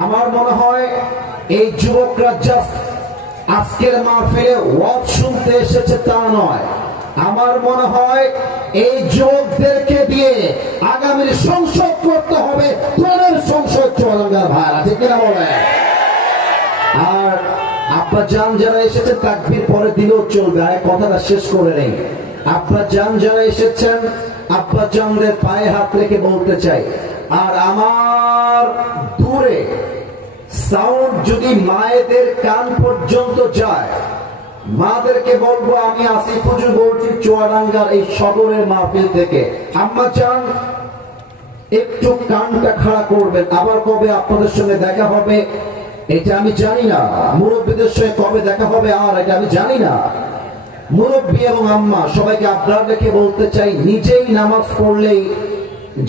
আমার মনে হয় এই যুবকরা জাস্ট আজকের মাহফিলে ওয়াজ শুনতে এসেছে তা নয়। আমার মনে হয় এই যুবকদেরকে দিয়ে আগামীর সংসদ করতে হবে, কোনের সংসদ চুয়াডাঙ্গার ভাইরা, ঠিক কিনা বলে? আর আব্বা জান যারা এসেছে তাকবীর পরে দিলেও চলবে, আর কথাটা শেষ করে নেই। আব্বা জান যারা এসেছেন আব্বা জানদের পায়ে হাত রেখে বলতে চাই, আর আমার দূরে সাউন্ড যদি মায়েদের কান পর্যন্ত যায়, মাদেরকে বলবো আমি আসিফ হুজুর বলছি চুয়াডাঙ্গার এই সদরের মাহফিল থেকে, আম্মা জান একটু কানটা খাড়া করবেন। আবার কবে আপনাদের সঙ্গে দেখা হবে এটা আমি জানি না, মুরব্বীদের সঙ্গে কবে দেখা হবে আর এটা আমি জানি না। মুরব্বী এবং আম্মা সবাইকে আবদার রেখে বলতে চাই, নিজেই নামাজ পড়লেই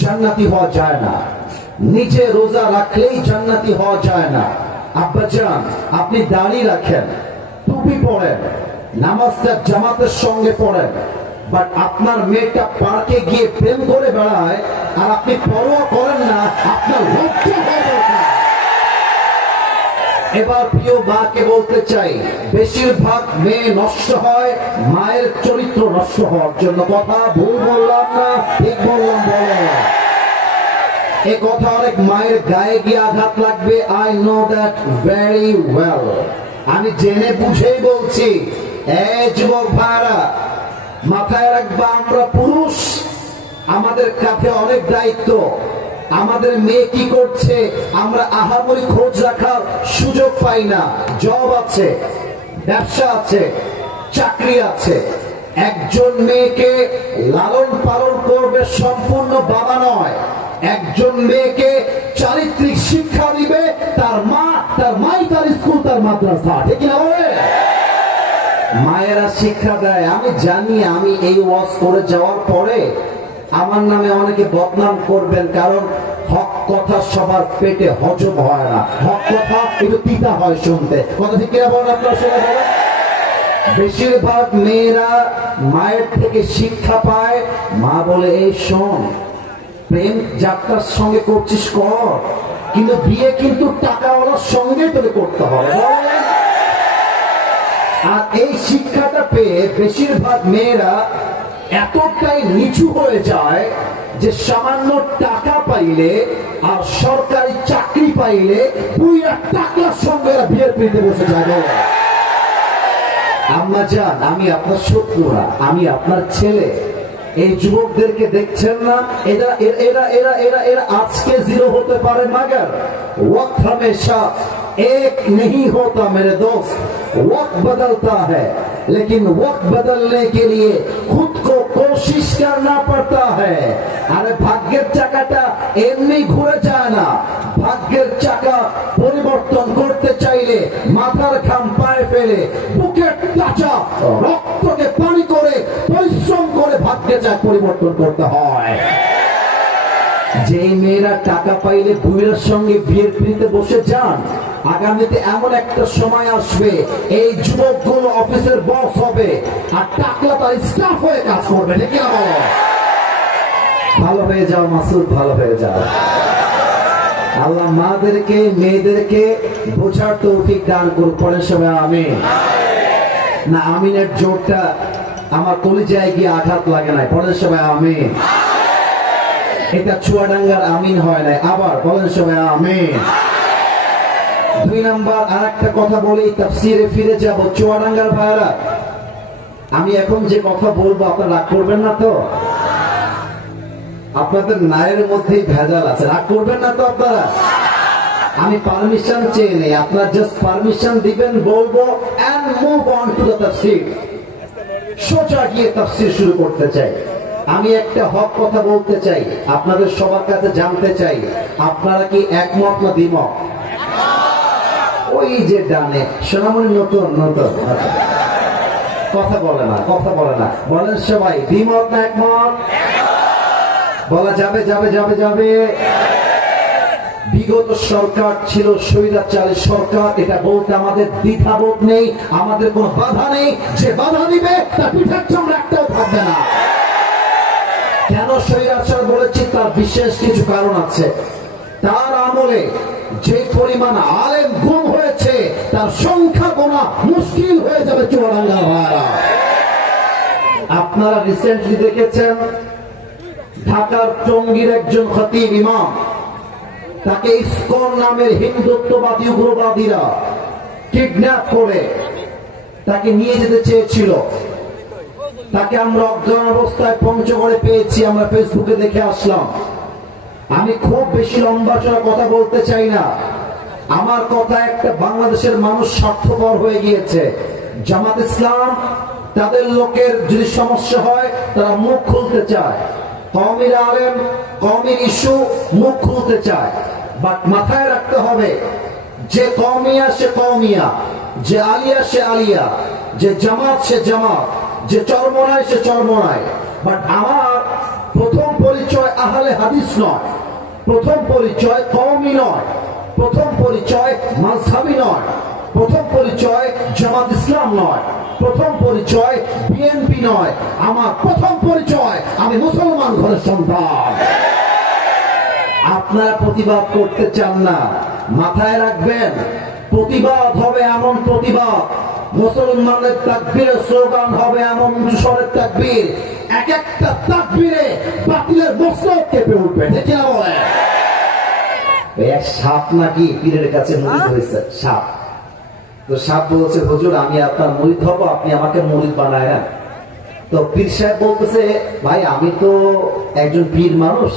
জান্নাতি হওয়া যায় না, নিজে রোজা রাখলেই জান্নাতি হওয়া যায় না। আব্বাজান আপনি দাড়ি রাখেন, টুপি পড়েন, নামাজটা জামাতের সঙ্গে পড়েন, বাট আপনার মেয়েটা পার্কে গিয়ে প্রেম করে বেড়ায় আর আপনি পরোয়া করেন না, আপনার লজ্জা হওয়া দরকার। এবার প্রিয় মাকে বলতে চাই, বেশিরভাগ মেয়ে নষ্ট হয় মায়ের চরিত্র নষ্ট হওয়ার জন্য। কথা ভুল বললাম না, ঠিক বললাম? বলো। এ কথা অনেক মায়ের গায়ে গিয়ে আঘাত লাগবে, I know that very well. আমি জেনে বুঝেই বলছি, এই যুবক ভাইরা মাথায় রাখবা, আমরা পুরুষ, আমাদের কাঁধে অনেক দায়িত্ব। আমাদের মেয়ে কি করছে আমরা আহামরি খোঁজ রাখার সুযোগ পাই না। জব আছে, ব্যবসা আছে, চাকরি আছে। একজন মেয়েকে লালন পালন করবে সম্পূর্ণ বাবা নয়, একজন মেয়েকে চারিত্রিক শিক্ষা দিবে তার মা, তার মাই তার স্কুল, তার মাদ্রাসা, ঠিক না বলে? মায়েরা শিক্ষা দেয়। আমি জানি আমি এই ওয়াজ করে যাওয়ার পরে আমার নামে অনেকে বদনাম করবেন, কারণ হক কথা সবার পেটে হজম হয় না, হক কথা একটু তিতা হয় শুনতে। কথা ঠিক কিনা বলেন আপনারা? শুনে বলেন। বেশিরভাগ মেয়েরা মায়ের থেকে শিক্ষা পায়, মা বলে এই শোন, প্রেম যাত্রার সঙ্গে করছিস কর, কিন্তু বিয়ে কিন্তু টাকাওয়ালার সঙ্গে তোকে করতে হবে। আর এই শিক্ষাটা পেয়ে বেশিরভাগ মেয়েরা এতটাই নিচু হয়ে যায় যে সামান্য টাকা পাইলে আর সরকারি চাকরি পাইলে বুইরা টাকার সঙ্গে বিয়ের পিঠে বসে যাবে। আম্মা জান, আমি আপনার শত্রু না, আমি আপনার ছেলে। এই যুবকদেরকে দেখছেন না, এরা এরা এরা এরা এরা আজকে জিরো হতে পারে, মगर वक्त हमेशा एक नहीं होता मेरे दोस्त, वक्त बदलता है, लेकिन वक्त बदलने के लिए खुद को कोशिश करना पड़ता है। अरे भाग्येर चाकाटा एमনি ঘুরে যায় না, ভাগ্যের চাকা পরিবর্তন করতে চাইলে মাথার ঘাম পায়ে ফেলে বুকের তাজা রক্তকে পানি করে পরিশ্রম করে ভাগ্যের চাকা পরিবর্তন করতে হয়। যে মেয়েরা টাকা পাইলে বুইয়ের সঙ্গে বিয়ের পিড়িতে বসে যান, আগামীতে এমন একটা সময় আসবে এই যুবকগুলো অফিসের বস হবে আর টাকলা তার স্টাফ হয়ে কাজ করবে, ঠিক না বলো? ভালো হয়ে যাও মাসুদ, ভালো হয়ে যাও। আল্লাহ মাদেরকে মেয়েদেরকে বোঝার তৌফিক দান করুন। পরে সবাই আমিন। না, আমিনের জোরটা আমার কলিজায় গিয়ে আঘাত লাগে নাই। পরে সবাই আমিন। এটা চুয়াডাঙ্গার আমিন হয় নাই। আবার বলেন সবাই আমিন। 2 নাম্বার আর একটা কথা বলি, তাফসিরে ফিরে যাব। চুয়াডাঙ্গার ভাইরা, আমি এখন যে কথা বলবো আপনারা রাগ করবেন না তো? আপনাদের নায়ের মধ্যেই ভেজাল আছে, রাগ করবেন না তো আপনারা? আমি পারমিশন চেয়ে নেই, আপনারা জাস্ট পারমিশন দিবেন, বলবো and move on to the তাফসীর। সোজা গিয়ে তাফসীর শুরু করতে চাই। আমি একটা হক কথা বলতে চাই, আপনাদের সবার কাছে জানতে চাই, আপনারা কি একমত না দ্বিমত? ওই যে ডানে সোনামণি নতুন নতুন কথা বলে না, কথা বলে না, বলেন সবাই দ্বিমত না একমত? বলা যাবে যাবে যাবে যাবে। বিগত সরকার ছিল স্বৈরাচারী সরকার, এটা বলতে আমাদের দ্বিধাবোধ নেই, আমাদের কোনো বাধা নেই। যে বাধা দিবে তার পিঠার চামড়া একটাও থাকবে না। কেন স্বৈরাচার বলেছি তার বিশেষ কিছু কারণ আছে। তার আমলে যে পরিমাণ আলেম গুম হয়েছে তার সংখ্যা গোনা মুশকিল হয়ে যাবে চুয়াডাঙ্গা ভাইরা। আপনারা রিসেন্টলি দেখেছেন ঢাকার টঙ্গীর একজন খতিব ইমাম, তাকে ইসকন নামের হিন্দুত্ববাদী উগ্রবাদীরা কিডন্যাপ করে তাকে নিয়ে যেতে চেয়েছিল। তাকে আমরা অজ্ঞান অবস্থায় পঞ্চগড়ে পেয়েছি, আমরা ফেসবুকে দেখে আসলাম। আমি খুব বেশি লম্বা চড়া কথা বলতে চাই না। আমার কথা একটা, বাংলাদেশের মানুষ স্বার্থপর হয়ে গিয়েছে। জামাত ইসলাম তাদের লোকের যদি সমস্যা হয় তারা মুখ খুলতে চায়, কওমির আলেম কওমির ইস্যু মুখ খুলতে চায়। বাট মাথায় রাখতে হবে যে কওমিয়া সে কওমিয়া, যে আলিয়া সে আলিয়া, যে জামাত সে জামাত, যে চরমনায় সে চরমনায়। বাট আমার প্রথম পরিচয় আহলে হাদিস নয়, প্রথম পরিচয় কওমি নয়, প্রথম পরিচয় মাযহাবী নয়, প্রথম পরিচয় জামাত ইসলাম নয়, প্রথম পরিচয় বিএনপি নয়। আমার প্রথম পরিচয় আমি মুসলমান ঘরের সন্তান। আপনারা প্রতিবাদ করতে চান না, মাথায় রাখবেন প্রতিবাদ হবে এমন প্রতিবাদ, মুসলমানের তাকবীরের স্লোগান হবে এমন উচ্চস্বরের তাকবীর, এক একটা তাকবীরে বাতিলের মস্তক কেঁপে উঠবে। ঠিক না বলে? এক সাপ নাকি পীরের কাছে মুরিদ হয়েছে, সাপ। তো সাপ বলছে, হুজুর আমি আপনার মুরিদ হব, আপনি আমাকে মুরিদ বানায় না। তো পীর সাহেব বলতেছে, ভাই আমি তো একজন পীর মানুষ,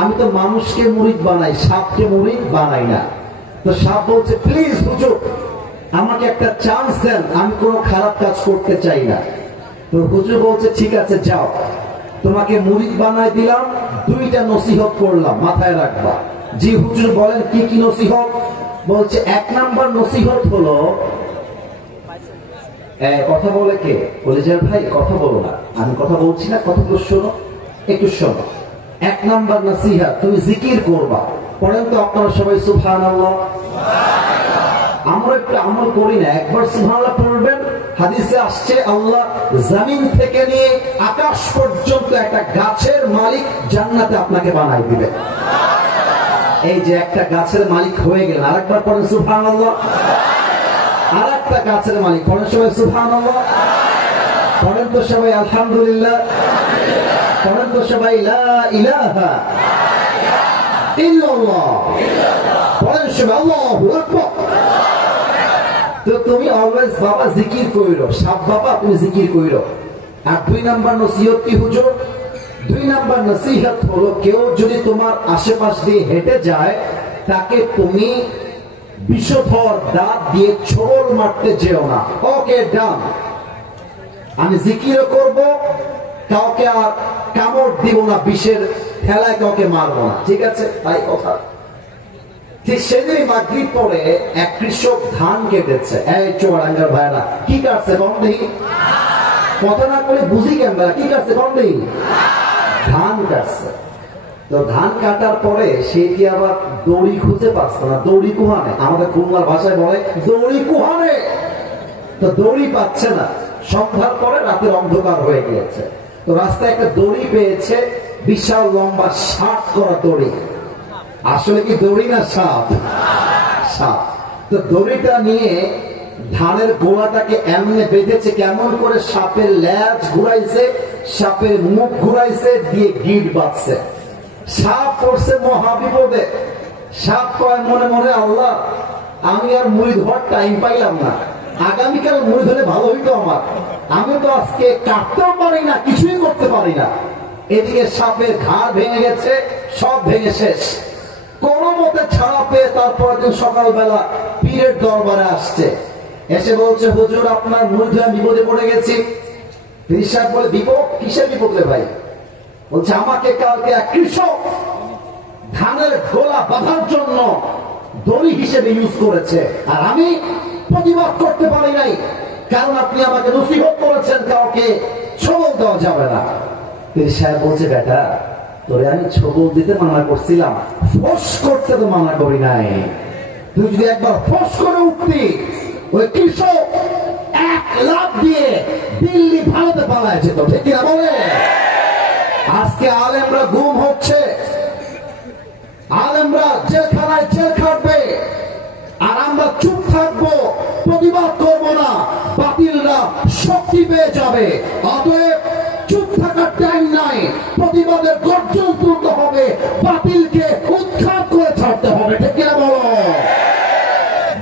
আমি তো মানুষকে মুরিদ বানাই, সাপকে মুরিদ বানাই না। তো সাপ বলছে, প্লিজ হুজুর আমাকে একটা চান্স দেন, আমি কোনো খারাপ কাজ করতে চাই না। তো হুজুর বলছে, ঠিক আছে যাও, তোমাকে মুরিদ বানাই দিলাম, দুইটা নসিহত করলাম, মাথায় রাখবা। জি হুজুর বলেন কি কি নসিহত? বলছে, এক নাম্বার নসিহত হলো, কথা বলে কে? বলে যে ভাই কথা বলো না, আমি কথা বলছি না, কথাগুলো শোনো, একটু শোনো। এক নাম্বার নসিহত, তুমি জিকির করবা। পড়েন তো আপনারা সবাই সুবহানাল্লাহ। আমরা একটু আমল করি না, একবার সুবহানাল্লাহ পড়বেন। হাদিসে আসছে আল্লাহ জমিন থেকে নিয়ে আকাশ পর্যন্ত একটা গাছের মালিক জান্নাতে আপনাকে বানাই দিবে। এই যে একটা গাছের মালিক হয়ে গেলেন, আরেকবার পড়েন সুবহানাল্লাহ। আর একটা গাছের মালিক, পড়েন সবাই সুবহানাল্লাহ। পড়েন তো সবাই আলহামদুলিল্লাহ। পড়েন তো সবাই লা ইলাহা ইল্লাল্লাহ। পড়েন সবাই আল্লাহু আকবার। তো তুমি অলওয়েজ বাবা জিকির কইরো, সাব বাবা তুমি জিকির কইরো। আর দুই নাম্বার নসিহত কি হুজুর? দুই নাম্বার নসিহত হলো, কেউ যদি তোমার আশেপাশ দিয়ে হেঁটে যায় তাকে তুমি বিষধর দাঁত দিয়ে ছোবল মারতে যেও না। ওকে ডান, আমি জিকিরও করব, কাউকে আর কামড় দিব না, বিষের ঠেলায় কাউকে মারবো না, ঠিক আছে? তাই কথা। ঠিক সেদিনই মাগরিব পরে এক কৃষক ধান কেটেছে। এই চুয়াডাঙ্গার ভাইরা কি কাটছে বন্ধি? কথা না করে বুঝি কেন, কি কাটছে বন্ধি? ধান কাটছে। তো ধান কাটার পরে সে কি আবার দড়ি খুঁজে পাচ্ছে না, দড়ি কুহানে, আমাদের খুলনার ভাষায় বলে দড়ি কুহানে। তো দড়ি পাচ্ছে না, সন্ধ্যার পরে রাতের অন্ধকার হয়ে গিয়েছে। তো রাস্তায় একটা দড়ি পেয়েছে, বিশাল লম্বা 60 করা দড়ি। আসলে কি দড়ি না সাপ? সাপ। তো দড়িটা নিয়ে ধানের গোলাটাকে এমনি বেঁধেছে, কেমন করে সাপের ল্যাজ ঘুরাইছে, সাপের মুখ ঘুরাইছে, দিয়ে গিট বাঁধছে। সাপ পড়ছে মহাবিপদে। সাপ কয় মনে মনে, আল্লাহ আমি আর মুড়ি ধোয়ার টাইম পাইলাম না, আগামীকাল মুড়ি ধরে ভালো হইতো আমার, আমি তো আজকে কাটতেও পারি না, কিছুই করতে পারি না। এদিকে সাপের ঘাড় ভেঙে গেছে, সব ভেঙে শেষ। কোন মতে ছাড়া পেয়ে তারপর দিন সকালবেলা পীরের দরবারে আসছে, এসে বলছে, হুজুর আপনার মুড়ি ধরে বিপদে পড়ে গেছি। পীর সাহেব বলে, বিপদ? কিসের বিপদ রে ভাই? বলছে, আমাকে কালকে এক কৃষক ধানের গোলা বাঁধার জন্য দড়ি হিসেবে ইউজ করেছে, আর আমি প্রতিবাদ করতে পারি নাই, কারণ আপনি আমাকে নসিহত করেছেন কাউকে ছবল দেওয়া যাবে না। পীর সাহেব বলছে, বেটা তোরে আমি ছবল দিতে মানা করছিলাম, ফোঁস করতে তো মানা করি নাই। তুই যদি একবার ফোঁস করে উঠতি, ওই কৃষক 1 লাখ দিয়ে দিল্লি ভারতে পালায় যেত, ঠিক কিনা বলে? আজকে আলেমরা গুম হচ্ছে, আলেমরা জেলখানায় জেল খাটবে, আর আমরা চুপ থাকবো, প্রতিবাদ করবো না, বাতিলরা শক্তি পেয়ে যাবে। অতএব চুপ থাকার টাইম নাই, প্রতিবাদের গর্জন তুলতে হবে, বাতিলকে উৎখাত করে ছাড়তে হবে। ঠিক কিনা বলো?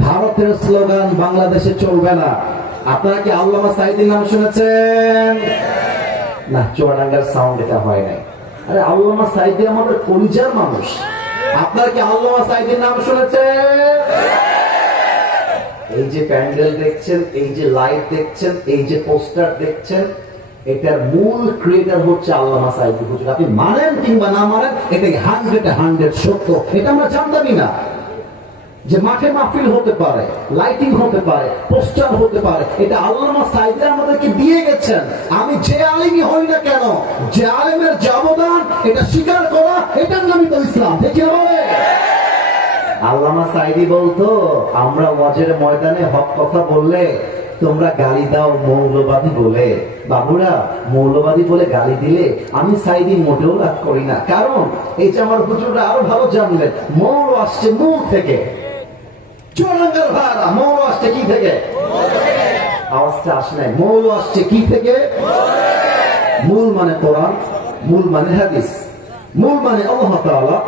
ভারতের স্লোগান বাংলাদেশে চলবে না। আপনারা কি আল্লামা সাঈদীর নাম শুনেছেন? না, চুয়াডাঙ্গার সাউন্ড এটা হয় নাই। আরে আল্লামা সাঈদী আমাদের কলিজার মানুষ। আপনারা কি আল্লামা সাঈদীর নাম শুনেছেন? এই যে প্যান্ডেল দেখছেন, এই যে লাইট দেখছেন, এই যে পোস্টার দেখছেন, এটার মূল ক্রিয়েটর হচ্ছে আল্লামা সাঈদী হুজুর। আপনি মানেন কিংবা না মানেন, এটাই 100% সত্য। এটা আমরা জানতামই না যে মাঠে মাহফিল হতে পারে, লাইটিং হতে পারে, পোস্টার হতে পারে। এটা আল্লামা সাঈদী আমাদেরকে দিয়ে গেছেন। আমি যে আলেমই হই না কেন, যে আলেমের যে অবদান, এটা স্বীকার করা, এটার নামই তো ইসলাম। ঠিক না বলে? আল্লামা সাঈদী বলতো, আমরা ওয়াজের ময়দানে হক কথা বললে তোমরা গালি দাও মৌলবাদী বলে। বাবুরা, মৌলবাদী বলে গালি দিলে আমি সাঈদী মোটেও রাগ করি না। কারণ এই যে আমার হুজুররা আরো ভালো জানলেন, মৌল আসছে মূল থেকে। চুয়াডাঙ্গার ভাড়া মৌল আসছে কি থেকে? আওয়াজটা আসে নাই। মৌল আসছে কি থেকে? মূল মানে কোরআন, মূল মানে হাদিস, মূল মানে আল্লাহ তাআলা,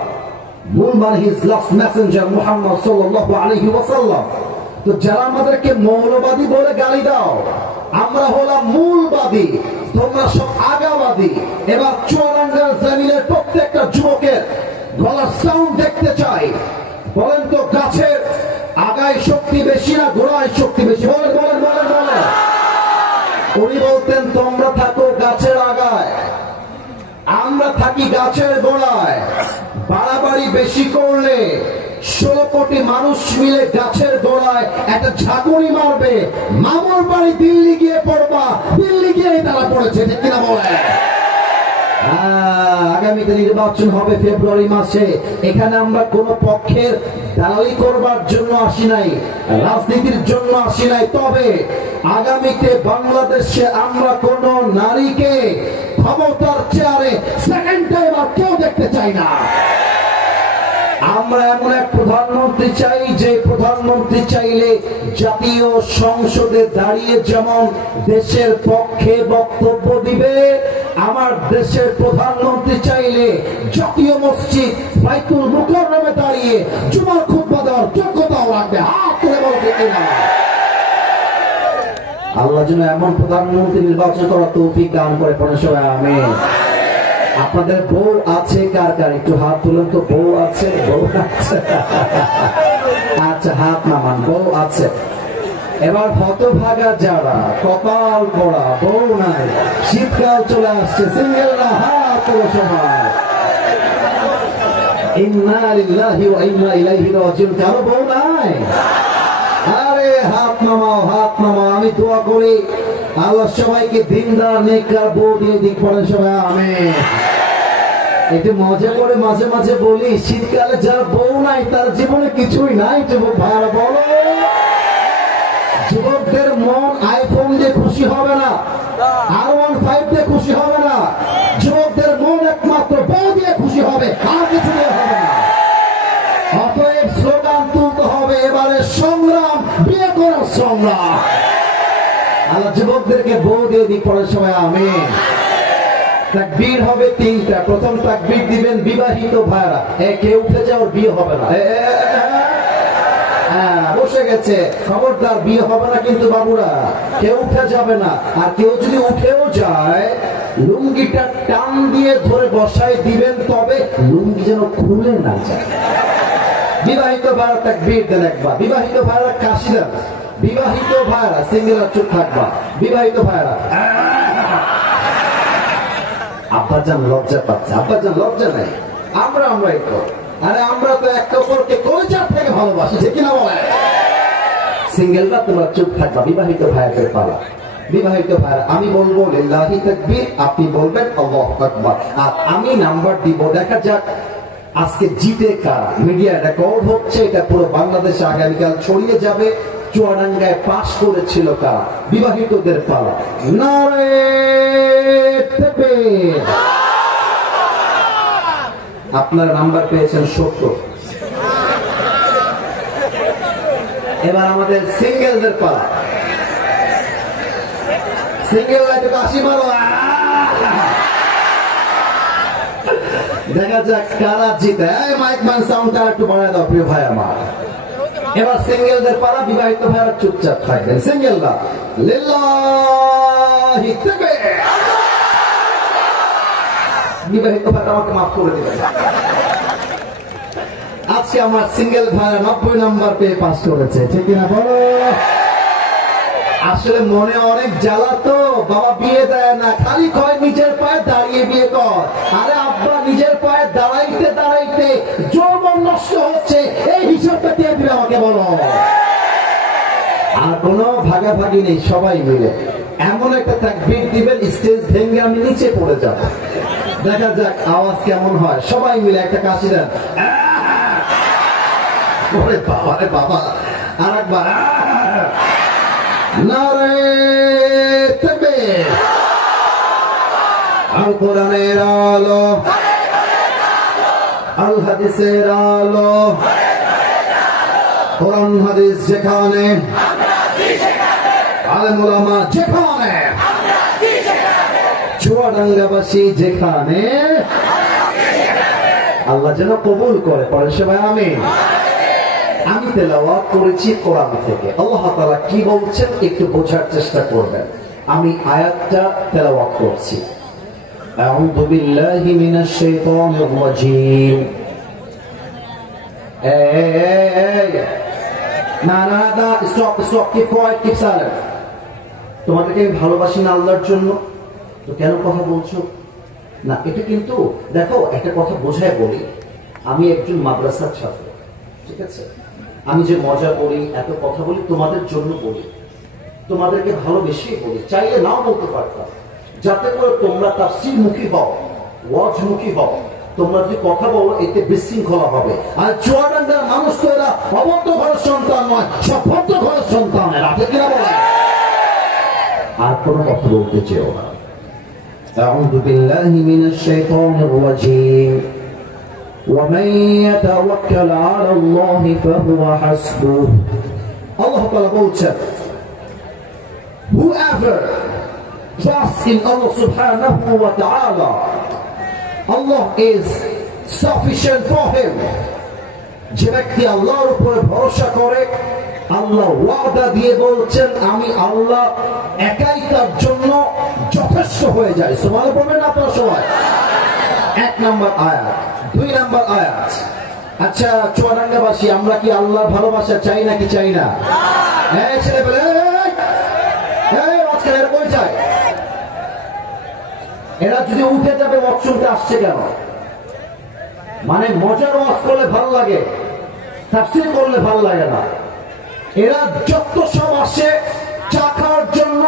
মূল মানে হিজ লাস্ট মেসেঞ্জার মুহাম্মদ সাল্লাল্লাহু আলাইহি ওয়াসাল্লাম। তো যারা আমাদেরকে মৌলবাদী বলে গালি দাও, আমরা হলাম মূলবাদী, তোমরা সব আগাবাদী। এবার চুয়াডাঙ্গার জমিনের প্রত্যেকটা যুবকের গলার সাউন্ড দেখতে চাই। বলেন তো, গাছের আগায় শক্তি বেশি না গোড়ায় শক্তি বেশি? বলেন বলেন বলেন বলেন। উনি বলতেন, তোমরা থাকো গাছের আগায়, আমরা থাকি গাছের গোড়ায়। বাড়াবাড়ি বেশি করলে 16 কোটি মানুষ মিলে গাছের গোড়ায় একটা ঝাঁকুনি মারবে, মামুর বাড়ি দিল্লি গিয়ে পড়বা, দিল্লি গিয়ে তারা পড়েছে। ঠিক কিনা বলে? আগামীতে নির্বাচন হবে ফেব্রুয়ারি মাসে। এখানে আমরা কোন পক্ষের দালালি করবার জন্য আসি নাই, রাজনীতির জন্য আসি নাই। তবে আগামীতে বাংলাদেশে আমরা কোন নারীকে ক্ষমতার চেয়ারে সেকেন্ড টাইম আর কেউ দেখতে চাই না। আমরা এমন এক প্রধানমন্ত্রী চাই, যে প্রধানমন্ত্রী চাইলে জাতীয় সংসদে দাঁড়িয়ে যেমন দেশের পক্ষে বক্তব্য দিবে, আমার দেশের প্রধানমন্ত্রী চাইলে জাতীয় মসজিদ বাইতুল মুকাররমে দাঁড়িয়ে জুমার খুতবা দেওয়ার যোগ্যতাও রাখবে। হাত তুলে বলতে কিনা? আল্লাহ যেন এমন প্রধানমন্ত্রী নির্বাচন করার তৌফিক দান করে। পড়ে সবাই আমিন। আপনাদের বউ আছে কার কার? একটু হাত তুলেন তো। বউ আছে? বউ আছে? আচ্ছা, হাত নামান। বউ আছে। এবার হতভাগা যারা, কপাল পড়া, বউ নাই, শীতকাল চলে আসছে, সিঙ্গেলরা হাত তোলো সবাই। ইন্না লিল্লাহি ওয়া ইন্না ইলাইহি রাজিউন। কারো বউ নাই? আরে হাত নামাও, হাত নামাও। আমি দোয়া করি আল্লাহ সবাইকে দিনদার নেককার বউ দিয়ে দিক। পড়েন সবাই আমিন। একটু মজা করে মাঝে মাঝে বলি, শীতকালে যার বউ নাই তার জীবনে কিছুই নাই। যুবক ভাইরা বলো, যুবকদের মন আইফোন দিয়ে খুশি হবে না, R15 দিয়ে খুশি হবে না। যুবকদের মন একমাত্র বউ দিয়ে খুশি হবে, আর কিছু দিয়ে হবে না। অতএব স্লোগান তুলতে হবে, এবারে সংগ্রাম, বিয়ে করার সংগ্রাম। আল্লাহ যুবকদেরকে বউ দিয়ে দিক। পড়ার সময় আমিন। তাকবীর হবে 3টা। প্রথম তাকবীর দিবেন বিবাহিত ভাইরা। কেউ উঠে যাওয়ার বিয়ে হবে না। বসে গেছে, খবরদার বিয়ে হবে না কিন্তু বাবুরা, কেউ উঠে যাবে না। আর কেউ যদি উঠেও যায়, লুঙ্গিটা টান দিয়ে ধরে বসায় দিবেন, তবে লুঙ্গি যেন খুলে না যায়। বিবাহিত ভাইরা তাকবীর দেন একবার। বিবাহিত ভাইরা কাশি দেন। বিবাহিত ভাইরা সিঙ্গেলার চুপ থাকবা। বিবাহিত ভাইরা, আব্বাজান লজ্জা পাচ্ছে। আব্বাজান লজ্জা নাই, আমরাই তো। আরে আমরা তো একে অপরকে কলিজার থেকে ভালোবাসি। ঠিক কিনা বলে? সিঙ্গেলরা তোমরা চুপ থাকবা। বিবাহিত ভাইদের পালা। বিবাহিত ভাইরা, আমি বলবো লিল্লাহি তাকবীর, আপনি বলবেন আল্লাহু আকবার, আর আমি নাম্বার দিব। দেখা যাক আজকে জিতে কারা। মিডিয়া রেকর্ড হচ্ছে, এটা পুরো বাংলাদেশে আগামীকাল ছড়িয়ে যাবে। চুয়াডাঙ্গায় পাশ করেছিল কারা? বিবাহিতদের পালা। নারে তাকবীর। আপনার নাম্বার পেয়েছেন 70। এবার আমাদের সিঙ্গেলদের পালা। সিঙ্গেল একটু কাশি মারো, দেখা যাক কারা জিতে। মাইকম্যান সাউন্ডটা একটু বাড়ায় দাও প্রিয় ভাই আমার। এবার সিঙ্গেলদের পালা, বিবাহিত ভাইরা চুপচাপ থাকবেন। সিঙ্গেলরা লিল্লাহি তাকবীর। বিবাহিত ভাইরা আমাকে মাফ করে দিবেন। আজকে আমার সিঙ্গেল ভাইরা 90 নাম্বার পেয়ে পাস করেছে, ঠিক না বলো? আসলে মনে অনেক জ্বালা তো, বাবা বিয়ে দেয় না, খালি কয় নিজের পায়ে দাঁড়িয়ে বিয়ে কর। আরে আব্বা নিজের পায়ে দাঁড়াইতে দাঁড়াইতে যৌবন নষ্ট হচ্ছে, এই হিসাবটা দিয়ে দিবে আমাকে বলো। আর কোনো ভাগাভাগি নেই, সবাই মিলে এমন একটা তাকবীর দিবেন স্টেজ ভেঙে আমি নিচে পড়ে যাব। দেখা যাক আওয়াজ কেমন হয়। সবাই মিলে একটা কাশি দেন। ওরে বাবা রে বাবা, আর একবার নারে তাকবীর। আল কোরআনের আলো, আল হাদিসের আলো, কোরআন হাদিস যেখানে, আলেম ওলামা যেখানে, চুয়াডাঙ্গাবাসী যেখানে, আল্লাহ যেন কবুল করে। পরে সবাই আমিন। আমি তেলাওয়াত করেছি কোরআন থেকে। আল্লাহ তাআলা কি বলছেন একটু বোঝার চেষ্টা করবেন। আমি আয়াতটা তেলাওয়াত করছি। আউযু বিল্লাহি মিনাশ শাইতানির রাজীম। না না না, stop stop, keep quiet, keep silent. তোমাদেরকে আমি ভালোবাসি না আল্লাহর জন্য, তো কেন কথা বলছো? না, এটা কিন্তু দেখো একটা কথা বোঝায় বলি। আমি একজন মাদ্রাসার ছাত্র, ঠিক আছে? আমি যে মজা করি, এত কথা বলি, তোমাদের জন্য বলি, তোমাদেরকে ভালোবেসে বলি। চাইলে নাও বলতে পারতাম, যাতে করে তোমরা তাফসীর মুখী হও, ওয়াজ মুখী হও। তোমরা যদি কথা বলো এতে বিশৃঙ্খলা হবে। আর চুয়াডাঙ্গার মানুষ তো এরা অবদ্ধ ঘরের সন্তান নয়, সব ভদ্র ঘরের সন্তান। এরা ঠিক কিনা বলে? আর কোনো কথা বলতে চেও না। আউযু বিল্লাহি মিনাশ শাইতানির রাজীম। ومن يتوكل على الله فهو حسبه. Allah Ta'ala বলছেন, whoever trusts in Allah subhanahu wa ta'ala, Allah is sufficient for him. যে ব্যক্তি আল্লাহর উপরে ভরসা করে, আল্লাহ ওয়াদা দিয়ে বলছেন আমি আল্লাহ একাই তার জন্য যথেষ্ট হয়ে যায়। সুবহানাল্লাহ বলবেন আপনারা সবাই। 1 নম্বর আয়াত। 2 নম্বর আয়াত। আচ্ছা চুয়াডাঙ্গাবাসী, আমরা কি আল্লাহ ভালোবাসা চাই নাকি চাই না? হ্যাঁ ছেলে বলে, আজকাল এরা কই যায়? এরা যদি উঠে যাবে ওয়াজ শুনতে আসছে কেন? মানে মজার ওয়াজ করলে ভালো লাগে, তাফসীর করলে ভালো লাগে না। এরা যত সব আসে চা খাওয়ার জন্য,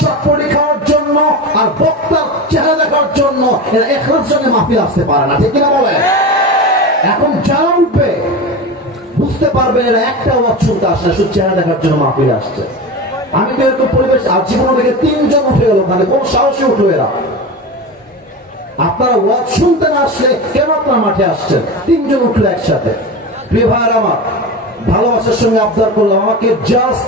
চটপটি খাওয়ার জন্য, আর বক্তার চেহারা দেখার জন্য। এরা ইখলাসের সঙ্গে মাহফিল আসতে পারে না, ঠিক কিনা বলে? এখন যারা উঠবে বুঝতে পারবে এরা একটা ওয়াজ শুনতে আসে না, শুধু চেহারা দেখার জন্য মাহফিল আসছে। আমি তো এরকম পরিবেশ জীবন থেকে 3 জন উঠে গেল, মানে কোন সাহসে উঠলো এরা। আপনারা ওয়াজ শুনতে না আসলে কেন আপনারা মাঠে আসছেন? 3 জন উঠলো একসাথে। প্রিয় ভাইয়ের আমার, ভালোবাসার সঙ্গে আবদার করলাম, আমাকে জাস্ট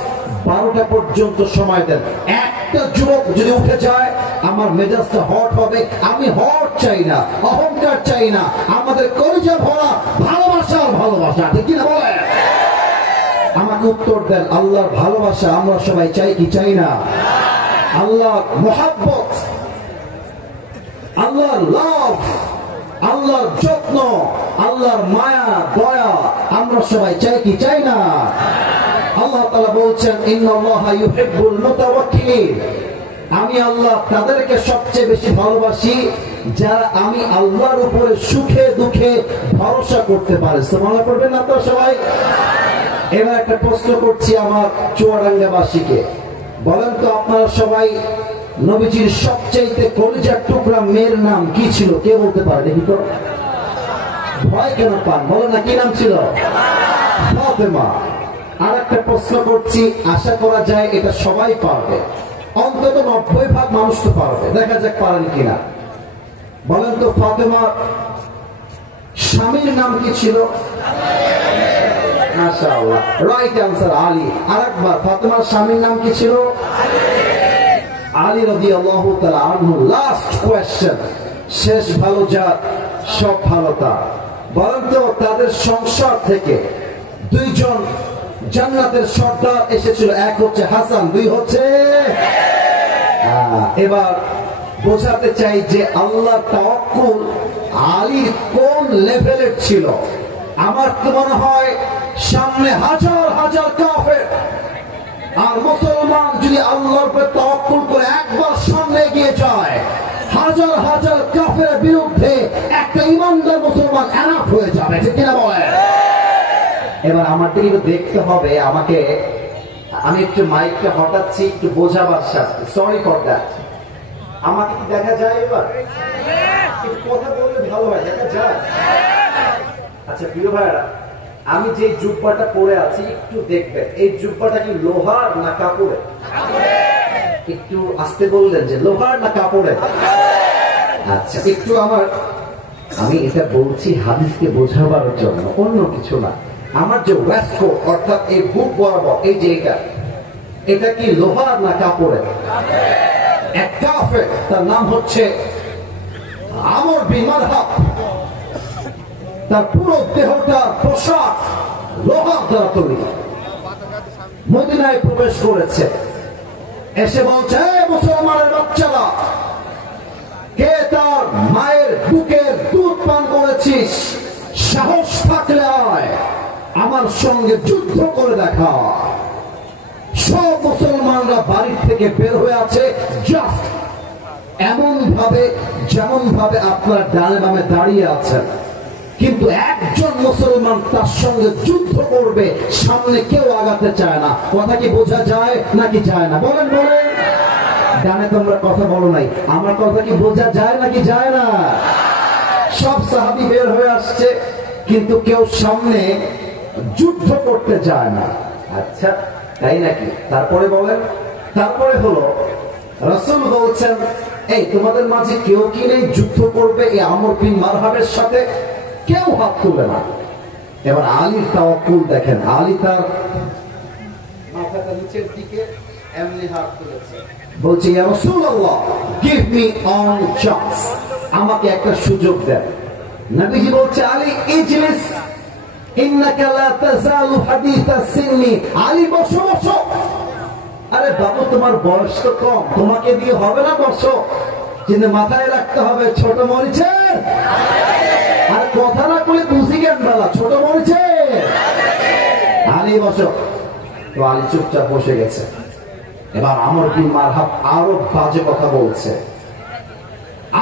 12টা পর্যন্ত সময় দেন। একটা যুবক যদি উঠে যায় আমার মেজাজটা হট হবে। আমি হট চাই না, অহংকার চাই না, আমাদের কলিজা ভরা ভালোবাসা, ভালোবাসা, ঠিক কিনা বলে? আমাকে উত্তর দেন, আল্লাহর ভালোবাসা আমরা সবাই চাই কি চাই না? আল্লাহর মুহাব্বত, আল্লাহর লাভ, আল্লাহর যত্ন, আল্লাহর মায়া দয়া আমরা সবাই চাই কি চাই না? আল্লাহ তাআলা বলছেন, ইন্নাল্লাহা ইউহিব্বুল মুতাওয়াক্কিলিন। আমি আল্লাহ তাদেরকে সবচেয়ে বেশি ভালোবাসি যারা আমি আল্লাহর উপরে সুখে দুঃখে ভরসা করতে পারে। সুবহানাল্লাহ পড়বেন আপনারা সবাই। এবার একটা প্রশ্ন করছি আমার চুয়াডাঙ্গাবাসীকে, বলেন তো আপনারা সবাই নবীজির সবচেয়ে কলিজার টুকরা মেয়ের নাম কি ছিল? কে বলতে পারে দেখি তো? ভয় কেন পান? বলেন না, কি নাম ছিল? ফাতেমা। আর একটা প্রশ্ন করছি, আশা করা যায় এটা সবাই পারবে, অন্তত 90% মানুষ তো পারবে। দেখা যাক পারেন কিনা। বলেন তো ফাতেমার স্বামীর নাম কি ছিল? মাশাআল্লাহ, রাইট অ্যান্সার আলী। আরেকবার, ফাতেমার স্বামীর নাম কি ছিল? আলী রাদিয়াল্লাহু তাআলা আনহু। লাস্ট কোয়েশ্চেন, শেষ ভালো যার সব ভালো তার। বলেন তো, তাদের সংসার থেকে দুইজন জান্নাতের সর্দার এসেছিল, এক হচ্ছে হাসান, দুই হচ্ছে। এবার বোঝাতে চাই যে আল্লাহর তাওয়াক্কুল আলীর কোন লেভেলের ছিল। আমার তো মনে হয় সামনে হাজার হাজার কাফের, আর মুসলমান যদি আল্লাহর উপর তাওয়াক্কুল করে একবার সামনে এগিয়ে যায়, হাজার হাজার কাফের বিরুদ্ধে একটা ইমানদার মুসলমান এনাফ হয়ে যাবে, ঠিক কিনা বলেন? এবার আমার দিকে দেখতে হবে, আমাকে, আমি একটু মাইকটা হটাচ্ছি একটু বোঝাবার সাথে, সরি ফর দ্যাট। আমাকে কি দেখা যায়? এবার কথা বললে ভালো হয়, দেখা যায়? আচ্ছা প্রিয় ভাইরা, আমি যে জুব্বাটা পরে আছি একটু দেখবেন, এই জুব্বাটা কি লোহার না কাপড়ের? একটু আস্তে বললেন যে লোহার না কাপড়ের? আচ্ছা একটু আমি এটা বলছি হাদিসকে বোঝাবার জন্য, অন্য কিছু না। আমার যে ওয়েস্টকোট, অর্থাৎ এই বুক বরাবর এই যে এটা কি লোহার না কাপড়ের? এক কাফের, তার নাম হচ্ছে আমর বিন মারহাব, তার পুরো দেহটা পোশাক লোহার দ্বারা তৈরি, মদিনায় প্রবেশ করেছে, এসে বলছে, মুসলমানের বাচ্চারা, কে তার মায়ের বুকের দুধ পান করেছিস? সাহস থাকলে আয়, আমার সঙ্গে যুদ্ধ করে দেখা। সব মুসলমানরা বাড়ি থেকে বের হয়ে আছে, জাস্ট এমন ভাবে যেমন ভাবে আপনার ডানে বামে দাঁড়িয়ে আছেন, কিন্তু একজন মুসলমান তার সঙ্গে যুদ্ধ করবে, সামনে কেউ আগাতে চায় না। কথা কি বোঝা যায় নাকি যায় না? বলেন বলেন। ডানে তোমরা কথা বলো নাই, আমার কথা কি বোঝা যায় নাকি যায় না? সব সাহাবী বের হয়ে আসছে, কিন্তু কেউ সামনে যুদ্ধ করতে চায় না। আচ্ছা তাই নাকি? তারপরে বলেন, তারপরে হলো রাসূল বলছেন, এই তোমাদের মাঝে কেউ কি নেই যুদ্ধ করবে এই আমর বিন মারহাবের সাথে? কেউ হাত তুলে না। এবার আলীর তাওয়াক্কুল দেখেন, আলী তার মাথাটা নিচের দিকে এমনি হাত তুলেছে, বলছে, ইয়া রাসূলুল্লাহ, গিভ মি অন চান্স, আমাকে একটা সুযোগ দেন। নবীজি বলছে, আলী ইজলিস, ইন্নাকা লা তাযালু হাদিসা সিন্নি, আলী বসো বসো। আরে বাবু, তোমার বয়স তো কম, তোমাকে দিয়ে হবে না, বসো। কিন্তু মাথায় রাখতে হবে, ছোট মরিচের আর কথা না বলে বুঝি জ্ঞান বেলা, ছোট মরিচের। আলী বসো। তো আলী চুপচাপ বসে গেছে। এবার আমর বিন মারহাব আরো বাজে কথা বলছে।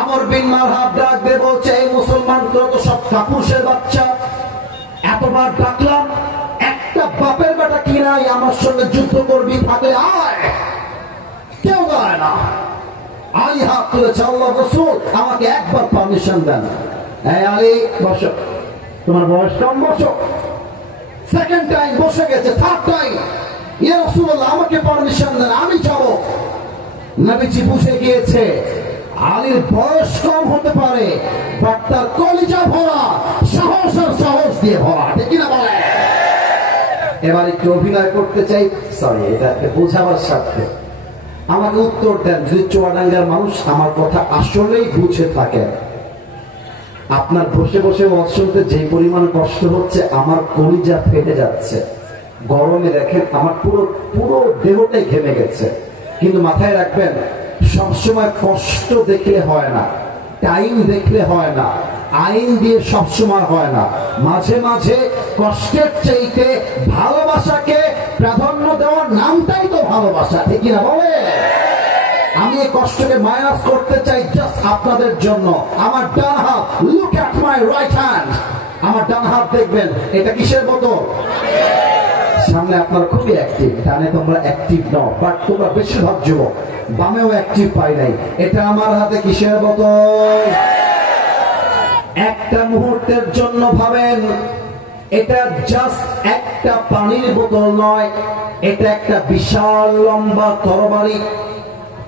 আমর বিন মারহাব ডাক দিয়ে বলছে, এই মুসলমান তো সব কাপুরুষের বাচ্চা, এতবার ডাকলাম, একটা বাপের বেটা কি নাই আমার সঙ্গে যুদ্ধ করবি, থাকলে আয়। কেউ দাঁড়ায় না। আলী হাত তুলেছে, আল্লাহ রাসূল আমাকে একবার পারমিশন দেন। এই আলী বসো, তোমার বয়স কম, বসো। সেকেন্ড টাইম বসে গেছে, থার্ড টাইম, ইয়া রাসূলুল্লাহ আমাকে পারমিশন দেন, আমি যাব। নবীজি বুঝে গিয়েছে আলীর বয়স কম হতে পারে, বাট তার কলিজা ভরা, সাহস আর সাহস দিয়ে ভরা, ঠিক কিনা বলে? এবার একটু অভিনয় করতে চাই, সরি, এটাকে বোঝাবার স্বার্থে আমাকে উত্তর দেন, যদি চুয়াডাঙ্গার মানুষ আমার কথা আসলেই বুঝে থাকে। আপনার বসে বসে ওয়াজ শুনতে যে পরিমাণ কষ্ট হচ্ছে, আমার কলিজা ফেটে যাচ্ছে গরমে, দেখেন আমার পুরো পুরো দেহটাই ঘেমে গেছে। কিন্তু মাথায় রাখবেন, সবসময় কষ্ট দেখলে হয় না, টাইম দেখলে হয় না, আইন দিয়ে সবসময় হয় না। মাঝে মাঝে কষ্টের চাইতে ভালোবাসাকে প্রাধান্য দেওয়ার নামটাই তো ভালোবাসা, ঠিক কিনা বলে? আমি এই কষ্টকে মাইনাস করতে চাই জাস্ট আপনাদের জন্য। আমার ডান হাত, look at my right hand, আমার ডান হাত দেখবেন, এটা কিসের বোতল? সামনে আপনারা খুবই অ্যাক্টিভ, ডানে তোমরা অ্যাক্টিভ নও, বাট তোমরা বেশিরভাগ যুবক, বামেও অ্যাক্টিভ পাই নাই। এটা আমার হাতে কিসের বোতল? একটা মুহূর্তের জন্য ভাবেন, এটা জাস্ট একটা পানির বোতল নয়, এটা একটা বিশাল লম্বা তরবারি।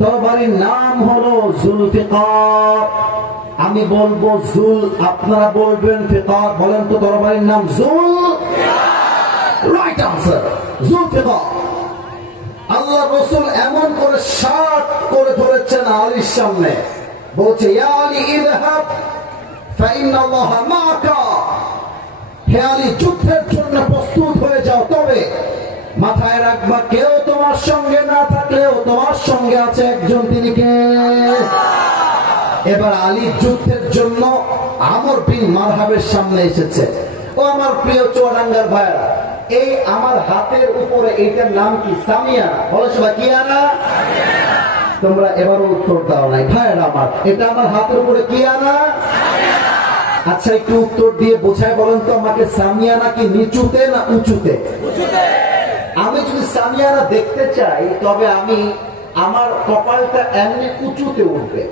তরবারির নাম হলো জুলফিকার। আমি বলবো জুল, আপনারা বলবেন ফিকার। বলেন তো তরবারির নাম জুল। আল্লাহ রাসূল এমন করে শার্ট করে ধরেছেন আলীর সামনে, বলছে ইয়া আলী ইযহাব ফাইন্নাল্লাহা মাআকা, হে আলী যুদ্ধের জন্য প্রস্তুত হয়ে যাও, তবে মাথায় রাখবা কেউ তোমার সঙ্গে না থাকলেও তোমার সঙ্গে আছে একজন, তিনি কে? এবার আলী যুদ্ধের জন্য আমর বিন মারহাবের সামনে এসেছে। ও আমার প্রিয় চুয়াডাঙ্গার ভাইরা, এই আমার হাতের উপরে এইটার নাম কি? সামিয়ানা। বলো সবাই কি আনা? তোমরা এবারও উত্তর দাও নাই ভাইরা আমার, এটা আমার হাতের উপরে কি আনা? আচ্ছা একটু উত্তর দিয়ে বোঝায় বলেন তো আমাকে, সামিয়ানা কি নিচুতে না উঁচুতে? আমি যদি সামিয়ানা দেখতে চাই তবে আমি আমার কপালটা এমনি উঁচুতে উঠবে,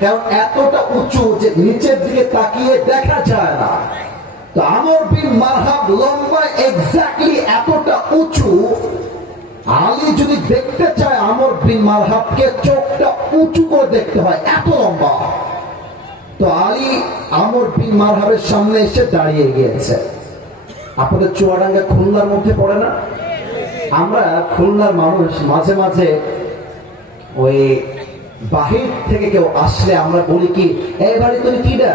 কারণ এতটা উঁচু যে নিচের দিকে তাকিয়ে দেখা যায় না। তো আমর বিন মারহাব লম্বা এক্স্যাক্টলি এতটা উঁচু, আলী যদি দেখতে চায় আমর বিন মারহাবকে চোখটা উঁচু করে দেখতে হয়, এত লম্বা। তো আলী আমর বিন মারহাবের সামনে এসে দাঁড়িয়ে গিয়েছে। আপনাদের চুয়াডাঙ্গা খুলনার মধ্যে পড়ে না? আমরা খুলনার মানুষ মাঝে মাঝে ওই বাহির থেকে কেউ আসলে আমরা বলি কি, এই বাড়ি তুমি কিডা,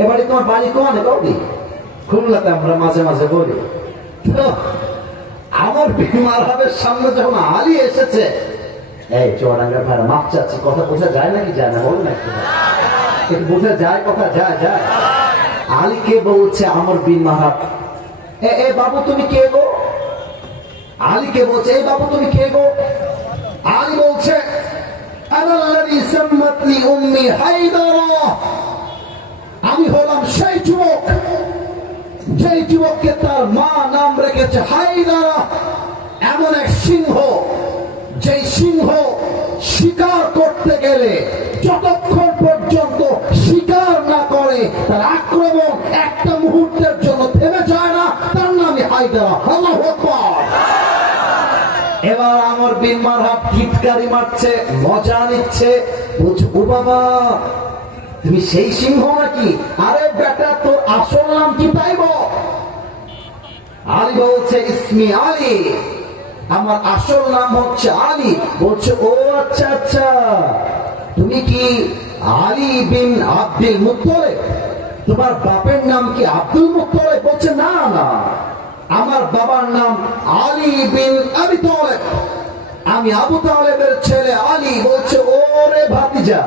এ বাড়ি তোমার বাড়ি কোনে কৌদি, খুলনাতে আমরা মাঝে মাঝে বলি। তো আমার বিন মারহাবের সামনে যখন আলী এসেছে, এই চুয়াডাঙ্গার ভাইরা মাপ চাচ্ছি, কথা বোঝা যায় নাকি যায় না বলুন একটু, বোঝা যায় কথা? যায় যায়। আলীকে বলছে আমর বিন মারহাব, এ বাবু তুমি কে গো? আলীকে বলছে এই বাবু তুমি কে গো? আলী বলছে আনাল্লাযী সাম্মাতনি উম্মি হায়দারা, আমি হলাম সেই যুবক যেই যুবককে তার মা নাম রেখেছে হায়দারা, এমন এক সিংহ যেই সিংহ শিকার করতে গেলে যতক্ষণ পর্যন্ত শিকার না করে তার আক্রমণ একটা মুহূর্তের জন্য থেমে যায় না, তার নামই হায়দারা। আল্লাহু আকবার। এবার আমর বিন মারহাব টিটকারি মারছে, মজা নিচ্ছে, বলছে ও বাবা তুমি সেই সিংহ নাকি? আরে বেটা তোর আসল নাম কি পাইব? আলী বলছে ইসমি আলী, আমার আসল নাম হচ্ছে আলী। বলছে ও আচ্ছা আচ্ছা, তুমি কি আলী বিন আব্দুল মুত্তালিব? তোমার বাপের নাম কি আব্দুল মুত্তালিব? বলছে না না, আমার বাবার নাম আলী বিন আবি তালেব, আমি আবু তালেবের ছেলে আলী। বলছে ওরে ভাতিজা,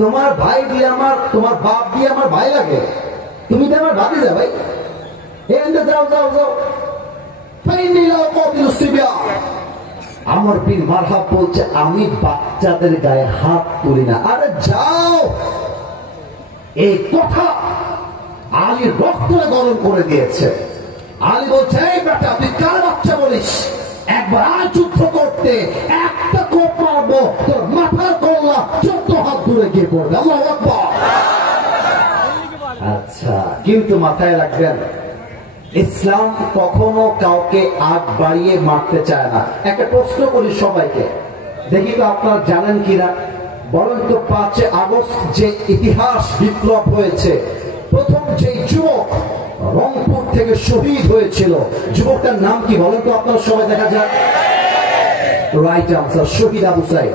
তোমার ভাই দিয়ে আমার, তোমার বাপ দিয়ে আমার ভাই লাগে, তুমি তো আমার ভাতিজা ভাই, যাও যাও যাও। আমর বিন মারহাব বলছে আমি বাচ্চাদের গায়ে হাত তুলি না। আরে যাও। এই কথা আলীর রক্তটা গরম করে দিয়েছে। আলী বলছে এই বেটা তুই কার বাচ্চা বলিস, একবার আর যুদ্ধ করতে একটা কোপ মারবো তোর মাথার কল্লা 14 হাত দূরে গিয়ে পড়বে। আল্লাহু আকবার। আচ্ছা, কিন্তু মাথায় রাখবেন ইসলাম কখনো কাউকে আগ বাড়িয়ে মারতে চায় না। একটা প্রশ্ন করি সবাইকে, দেখি তো আপনারা জানেন কিনা বলেন তো, 5 আগস্ট যে ইতিহাস বিপ্লব হয়েছে, প্রথম যে যুবক রংপুর থেকে শহীদ হয়েছিল, যুবকটার নাম কি বলেন তো আপনারা সবাই? দেখা যাক, রাইট আনসার শহীদ আবু সাইদ।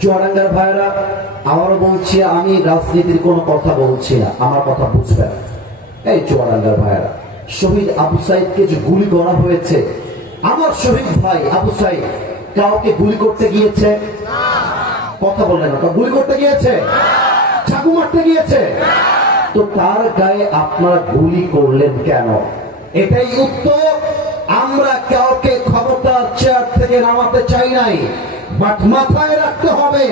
চুয়াডাঙ্গার ভাইরা আবারও বলছি, আমি রাজনীতির কোনো কথা বলছি না, আমার কথা বুঝবেন। এই চুয়াডাঙ্গার ভাইরা, শহীদ আবু সাইদকে যে গুলি করা হয়েছে, আমার শহীদ ভাই আবু সাইদ কাউকে গুলি করতে গিয়েছে? কথা বললেন না, গুলি করতে গিয়েছে? চাকু মারতে গিয়েছে? তো তার গায়ে আপনারা গুলি করলেন কেন? এটাই উত্তর। আমরা কাউকে ক্ষমতার চেয়ার থেকে নামাতে চাই নাই, বাট মাথায় রাখতে হবে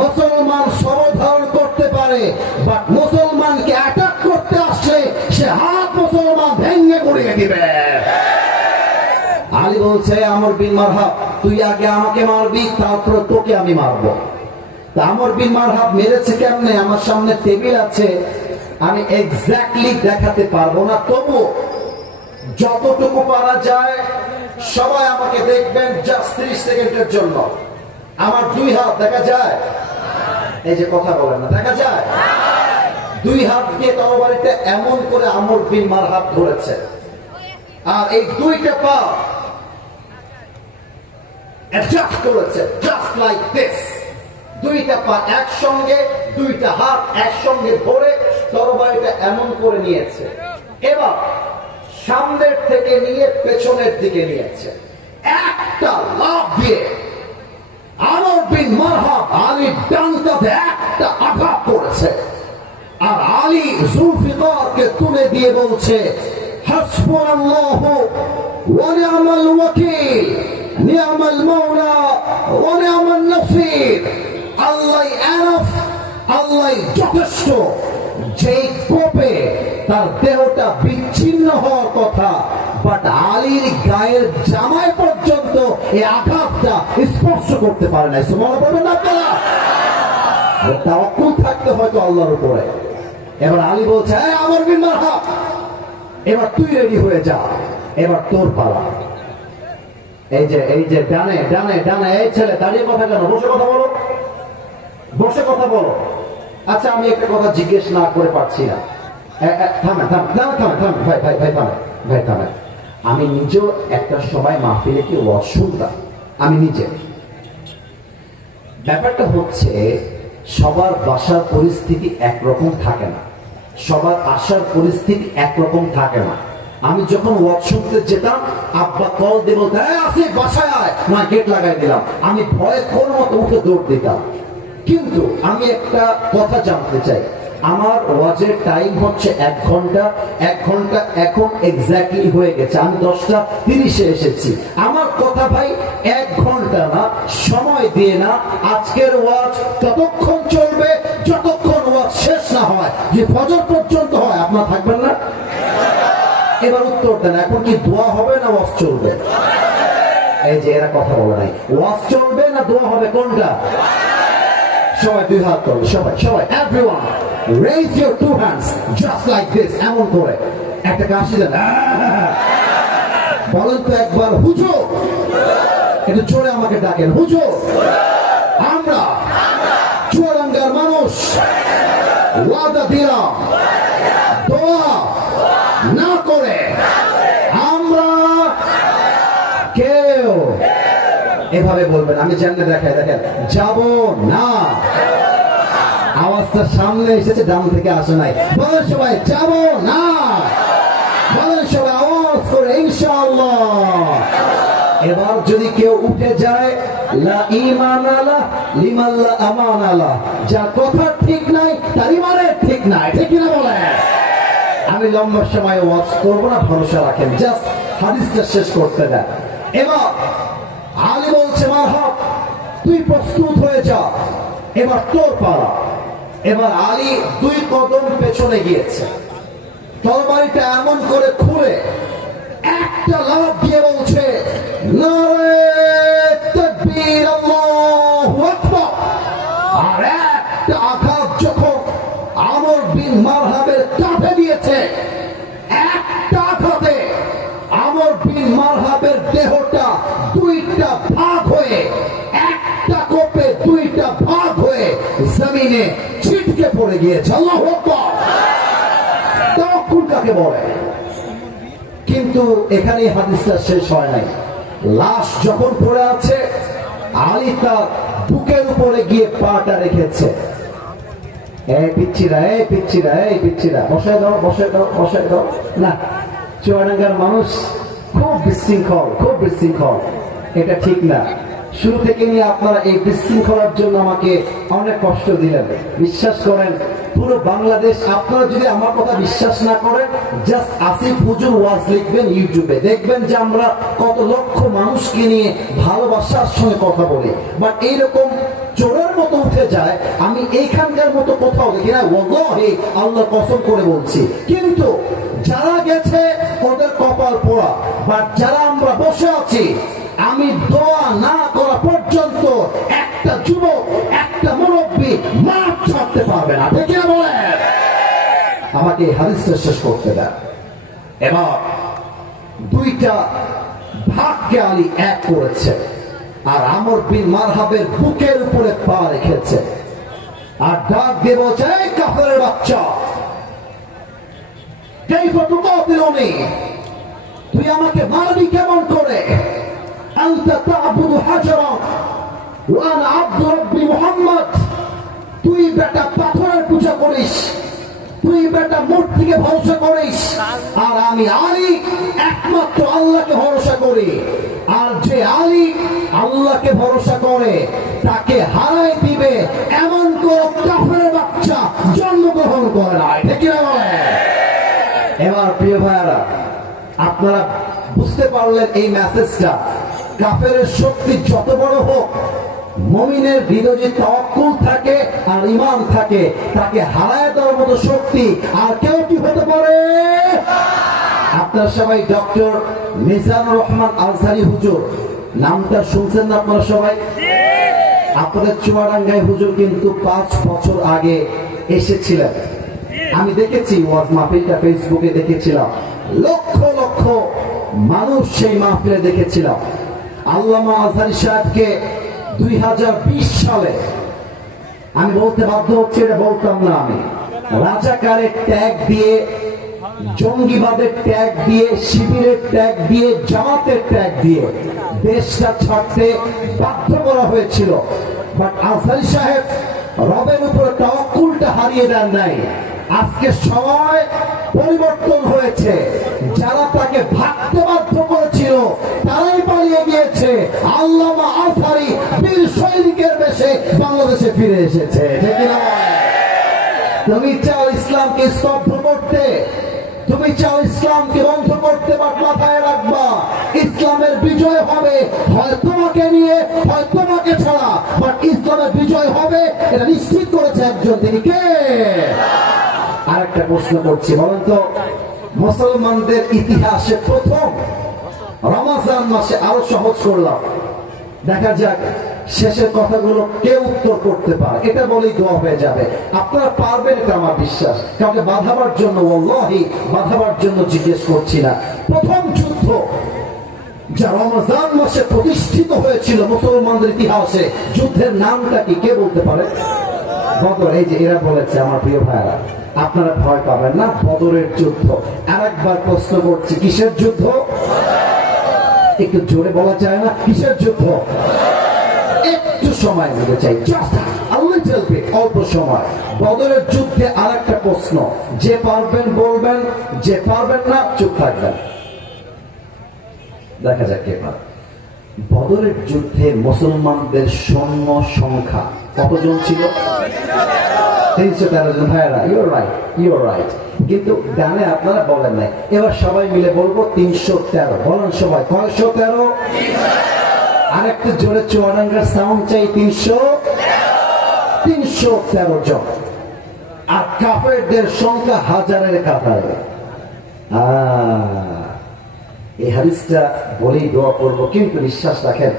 মুসলমান সর্বধারণ করতে পারে, বাট মুসলমানকে অ্যাটাক করতে আসলে সে হাত মুসলমান ভেঙে গুড়িয়ে দিবে। আলী বলছে আমর বিন মারহাব তুই আগে আমাকে মারবি, তারপর তোকে আমি মারবো। আমর বিন মারহাব মেরেছে কেমনে? আমার সামনে টেবিল আছে, আমি এক্স্যাক্টলি দেখাতে পারবো না, তবু যতটুকু পারা যায় সবাই আমাকে দেখবেন জাস্ট 30 সেকেন্ডের জন্য। আমার 2 হাত দেখা যায়? এই যে কথা বলেন না, দেখা যায়? 2 হাত দিয়ে তরবারিতে এমন করে আমর বিন মারহাব ধরেছে, আর এই 2টা পা অ্যাডজাস্ট করেছে, জাস্ট লাইক দিস। দুইটা পা একসঙ্গে, দুইটা হাত একসঙ্গে ধরে তরবারিটা এমন করে নিয়েছে। এবার সামনের থেকে নিয়ে পেছনের দিকে নিয়েছে। একটা লাফ দিয়ে আমর বিন মারহাব আলীর ডানটাতে একটা আঘাত করেছে, আর আলী জুলফিকারকে তুলে দিয়ে বলছে, হাসবুনাল্লাহু ওয়া নি'মাল ওয়াকিল, নি'মাল মাওলা ওয়া নি'মান নাসির। আল্লাহ এনাফ, আল্লাহ যথেষ্ট। যেই কোপে তার দেহটা বিচ্ছিন্ন হওয়ার কথা, বাট আলীর গায়ের জামায় পর্যন্ত এই আঘাতটা স্পর্শ করতে পারে না। মনে পড়বেন না আপনারা? তাওয়াক্কুল থাকতে হয়তো আল্লাহর উপরে। এবার আলী বলছে, আমর বিন মারহাব, এবার তুই রেডি হয়ে যা, এবার তোর পালা। এই যে ডানে ডানে ডানে, এই ছেলে দাঁড়িয়ে কথা কেন, বসে কথা বলো, বসে কথা বলো। আচ্ছা, আমি একটা কথা জিজ্ঞেস না করে পারছি না। থামেন থামেন থামেন থামেন ভাই ভাই ভাই থামেন ভাই থামেন। আমি নিজেও একটা সময় মাহফিলে কি ওয়াজ শুনতাম, আমি নিজে। ব্যাপারটা হচ্ছে সবার বাসার পরিস্থিতি একরকম থাকে না, সবার আসার পরিস্থিতি একরকম থাকে না। আমি যখন ওয়াজ শুনতে যেতাম, আব্বা কল দিয়ে বলতে, আসি বাসায় আয়, না গেট লাগাই দিলাম। আমি ভয়ে কোন মতো উঠে দৌড় দিতাম। কিন্তু আমি একটা কথা জানতে চাই, আমার ওয়াজের টাইম হচ্ছে 1 ঘন্টা। 1 ঘন্টা এখন এক্স্যাক্টলি হয়ে গেছে, আমি 10:30 এসেছি। আমার কথা ভাই 1 ঘন্টা না, সময় দিয়ে না। আজকের ওয়াজ ততক্ষণ চলবে যতক্ষণ ওয়াজ শেষ না হয়, যে ফজর পর্যন্ত হয়। আপনারা থাকবেন না? এবার উত্তর দেন, এখন কি দোয়া হবে না ওয়াজ চলবে? এই যে এরা কথা বলে নাই, ওয়াজ চলবে না দোয়া হবে, কোনটা? সবাই 2 হাত তোলো, সবাই সবাই, everyone raise your 2 hands just like this, এমন করে একটা কাশি দেন। বলেন তো একবার, হুজুর। একটু জোরে আমাকে ডাকেন, হুজুর। আমরা চুয়াডাঙ্গার মানুষ ওয়াদা দিলাম, দোয়া না করে আমরা কেউ, এভাবে বলবেন, আমি জানলে দেখাই, দেখেন, যাব না। আওয়াজটা সামনে এসেছে, ডান থেকে আসে নাই। বলেন সবাই, যাব না। বলেন সবাই আওয়াজ করে, ইনশাআল্লাহ। এবার যদি কেউ উঠে যায়, লা ঈমান আলাহ লিমান লা আমান আলাহ, যার কথা ঠিক নাই তার ইমানের ঠিক নাই, ঠিক না বলেন? আমি লম্বা সময় ওয়াজ করবো না, ভরসা রাখেন, জাস্ট হাদিসটা শেষ করতে দেন। এবার আলী বলছে, মারহাব, তুই প্রস্তুত হয়ে যা, এবার তোর পালা। এবার আলী 2 কদম পেছনে গিয়েছে, তরবারিটা এমন করে খুলে একটা লাফ দিয়ে বলছে, নারে তাকবীর, আল্লাহু আকবার। আর একটা আঘাত যখন আমর বিন মারহাবের কাঁধে দিয়েছে, একটা আঘাতে আমর বিন মারহাবের দেহটা 2টা ভাগ হয়ে, একটা কোপে 2টা ভাগ হয়ে জমিনে ছিটকে পড়ে গিয়েছে। আল্লাহু আকবার। তাওয়াক্কুল কাকে বলে? কিন্তু এখানে হাদিসটা শেষ হয় নাই। লাশ যখন পড়ে আছে, আলী তার বুকের উপরে গিয়ে পাটা রেখেছে। এই পিচ্ছিরা, এই পিচ্ছিরা, এই পিচ্ছিরা, বসায় দাও, বসায় দাও, বসায় দাও। না, চুয়াডাঙ্গার মানুষ খুব বিশৃঙ্খল, খুব বিশৃঙ্খল, এটা ঠিক না। শুরু থেকে নিয়ে আপনারা এই বিশৃঙ্খলার জন্য আমাকে অনেক কষ্ট দিলেন। বিশ্বাস করেন, পুরো বাংলাদেশ, আপনারা যদি আমার কথা বিশ্বাস না করেন, জাস্ট আসিফ হুজুর ওয়াজ লিখবেন ইউটিউবে, দেখবেন যে আমরা কত লক্ষ মানুষকে নিয়ে ভালোবাসার সঙ্গে কথা বলি। বাট এইরকম চোরের মতো উঠে যায়, আমি এইখানকার মতো কোথাও দেখি না। ওয়াল্লাহি, আল্লাহ কসম করে বলছি। কিন্তু যারা গেছে ওদের কপাল পোড়া, বাট যারা আমরা বসে আছি, আমি দোয়া না করা পর্যন্ত একটা যুবক, একটা মুরব্বী মাঠ ছাড়তে পারবে না, ঠিক না বলেন? আমাকে হাদিসটা শেষ করতে দেন। এবার 2টা ভাগকে আলী এক করেছে, আর আমর বিন মারহাবের বুকের উপরে পা রেখেছে, আর ডাক দিয়ে বলছে, এই কাফেরের বাচ্চা, কাইফা তুকাতিলুনি, তুই আমাকে মারবি কেমন করে? আনতা তা'বুদু হাজারা ওয়া আনা আবদু রাব্বি মুহাম্মদ। তুই বেটা পাথরের পূজা করিস, তুই বেটা মূর্তিকে ভরসা করিস, আর আমি আলী একমাত্র আল্লাহকে ভরসা করি। আর যে আলী আল্লাহকে ভরসা করে তাকে হারাই দিবে এমন কোন কাফের বাচ্চা জন্মগ্রহণ করে না। ঠিক না? এবার প্রিয় ভাইয়ারা, আপনারা বুঝতে পারলেন এই মেসেজটা। কাফের শক্তি যত বড় হোক, মুমিনের হৃদয়ে তাওয়াক্কুল থাকে আর ঈমান থাকে, তাকে হারায় দেওয়ার মতো শক্তি আর কেউ কি হতে পারে? আপনারা সবাই ডক্টর মিজানুর রহমান আজহারী হুজুর নামটা শুনছেন না আপনারা সবাই? আপনাদের চুয়াডাঙ্গায় হুজুর কিন্তু 5 বছর আগে এসেছিলেন। আমি দেখেছি ওয়াজ মাহফিলটা, ফেসবুকে দেখেছিলাম, লক্ষ লক্ষ মানুষ সেই মাহফিলে দেখেছিলাম। আল্লামা আজহারী সাহেবকে 2020 সালে, আমি বলতে বাধ্য হচ্ছে, এটা বলতাম না আমি, রাজাকারের ট্যাগ দিয়ে, জঙ্গিবাদের ট্যাগ দিয়ে, শিবিরের ট্যাগ দিয়ে, জামাতের ট্যাগ দিয়ে দেশটা ছাড়তে বাধ্য করা হয়েছিল। বাট আজহারী সাহেব রবের উপরে তাওয়াক্কুলটা হারিয়ে দেন নাই। আজকে সময় পরিবর্তন হয়েছে, যারা তাকে ভাগতে বাধ্য করেছিল তারাই পালিয়ে গিয়েছে। আল্লামা আজহারী বীর সৈনিকের বেশে বাংলাদেশে ফিরে এসেছে। ঠিক না? তুমি চাও ইসলামকে স্তব্ধ করতে, তুমি চাও ইসলামকে বন্ধ করতে, বা মাথায় রাখবা ইসলামের বিজয় হবে হয় তোমাকে নিয়ে হয় তোমাকে ছাড়া, বাট ইসলামের বিজয় হবে এটা নিশ্চিত করেছে একজন, তিনি কে? আরেকটা প্রশ্ন করছি, বলেন তো, মুসলমানদের ইতিহাসে প্রথম রমজান মাসে, আরো সহজ করলাম, দেখা যাক শেষের কথাগুলো কে উত্তর করতে পারে, এটা বলেই দোয়া হয়ে যাবে। আপনারা পারবেন, এটা আমার বিশ্বাস। কাউকে বাধাবার জন্য, ওয়াল্লাহি বাধাবার জন্য জিজ্ঞেস করছি না। প্রথম যুদ্ধ যা রমজান মাসে প্রতিষ্ঠিত হয়েছিল মুসলমানদের ইতিহাসে, যুদ্ধের নামটা কি কে বলতে পারে? বদর। এই যে এরা বলেছে, আমার প্রিয় ভাইরা, আপনারা ভয় পাবেন না, বদরের যুদ্ধ। আরেকবার প্রশ্ন করছি, কিসের যুদ্ধ? একটু জোরে বলা যায় না? কিসের যুদ্ধ? একটু সময় নিতে চাই, অল্প সময়। বদরের যুদ্ধে আরেকটা প্রশ্ন, যে পারবেন বলবেন, যে পারবেন না চুপ থাকবেন। দেখা যাক কে পারে। বদরের যুদ্ধে মুসলমানদের সৈন্য সংখ্যা কতজন ছিল? 313 জন। ভাইরা, ইউর রাইট, ইউর রাইট, কিন্তু গানে আপনারা বলেন নাই। এবার সবাই মিলে বলবো 313। বলেন সবাই, 113। আরেকটু জোরে চুয়াডাঙ্গার সাউন্ড চাই। 313 জন। আর কাফেরদের সংখ্যা হাজারের কাতারে। এই হাদিসটা বলেই দোয়া করবো, কিন্তু বিশ্বাস রাখেন,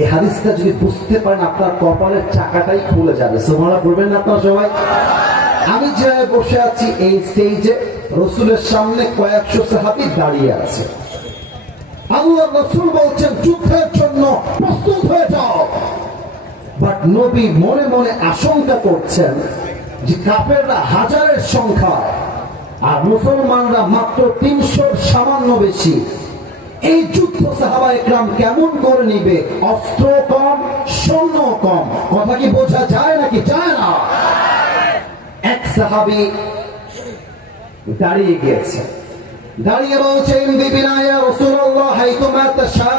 এই হাদিসটা যদি বুঝতে পারেন আপনার কপালের চাকাটাই খুলে যাবে। সুবহানাল্লাহ বলবেন না আপনারা সবাই? আমি যে বসে আছি এই স্টেজে, রসুলের সামনে কয়েকশো সাহাবী দাঁড়িয়ে আছে। আল্লাহ রসুল বলছেন যুদ্ধের জন্য প্রস্তুত হয়ে যাও। বাট নবী মনে মনে আশঙ্কা করছেন যে কাফেররা হাজারের সংখ্যায় আর মুসলমানরা মাত্র 300 সামান্য বেশি। এই যুদ্ধ সাহাবা একরাম কেমন করে নিবে? অস্ত্র কম, সৈন্য কম। কথা কি বোঝা যায় নাকি যায় না? এক সাহাবী দাঁড়িয়ে গিয়েছে, দাঁড়িয়ে বলছেন, বিবিনা ইয়া রাসূলুল্লাহ হাইতুমা তাশা,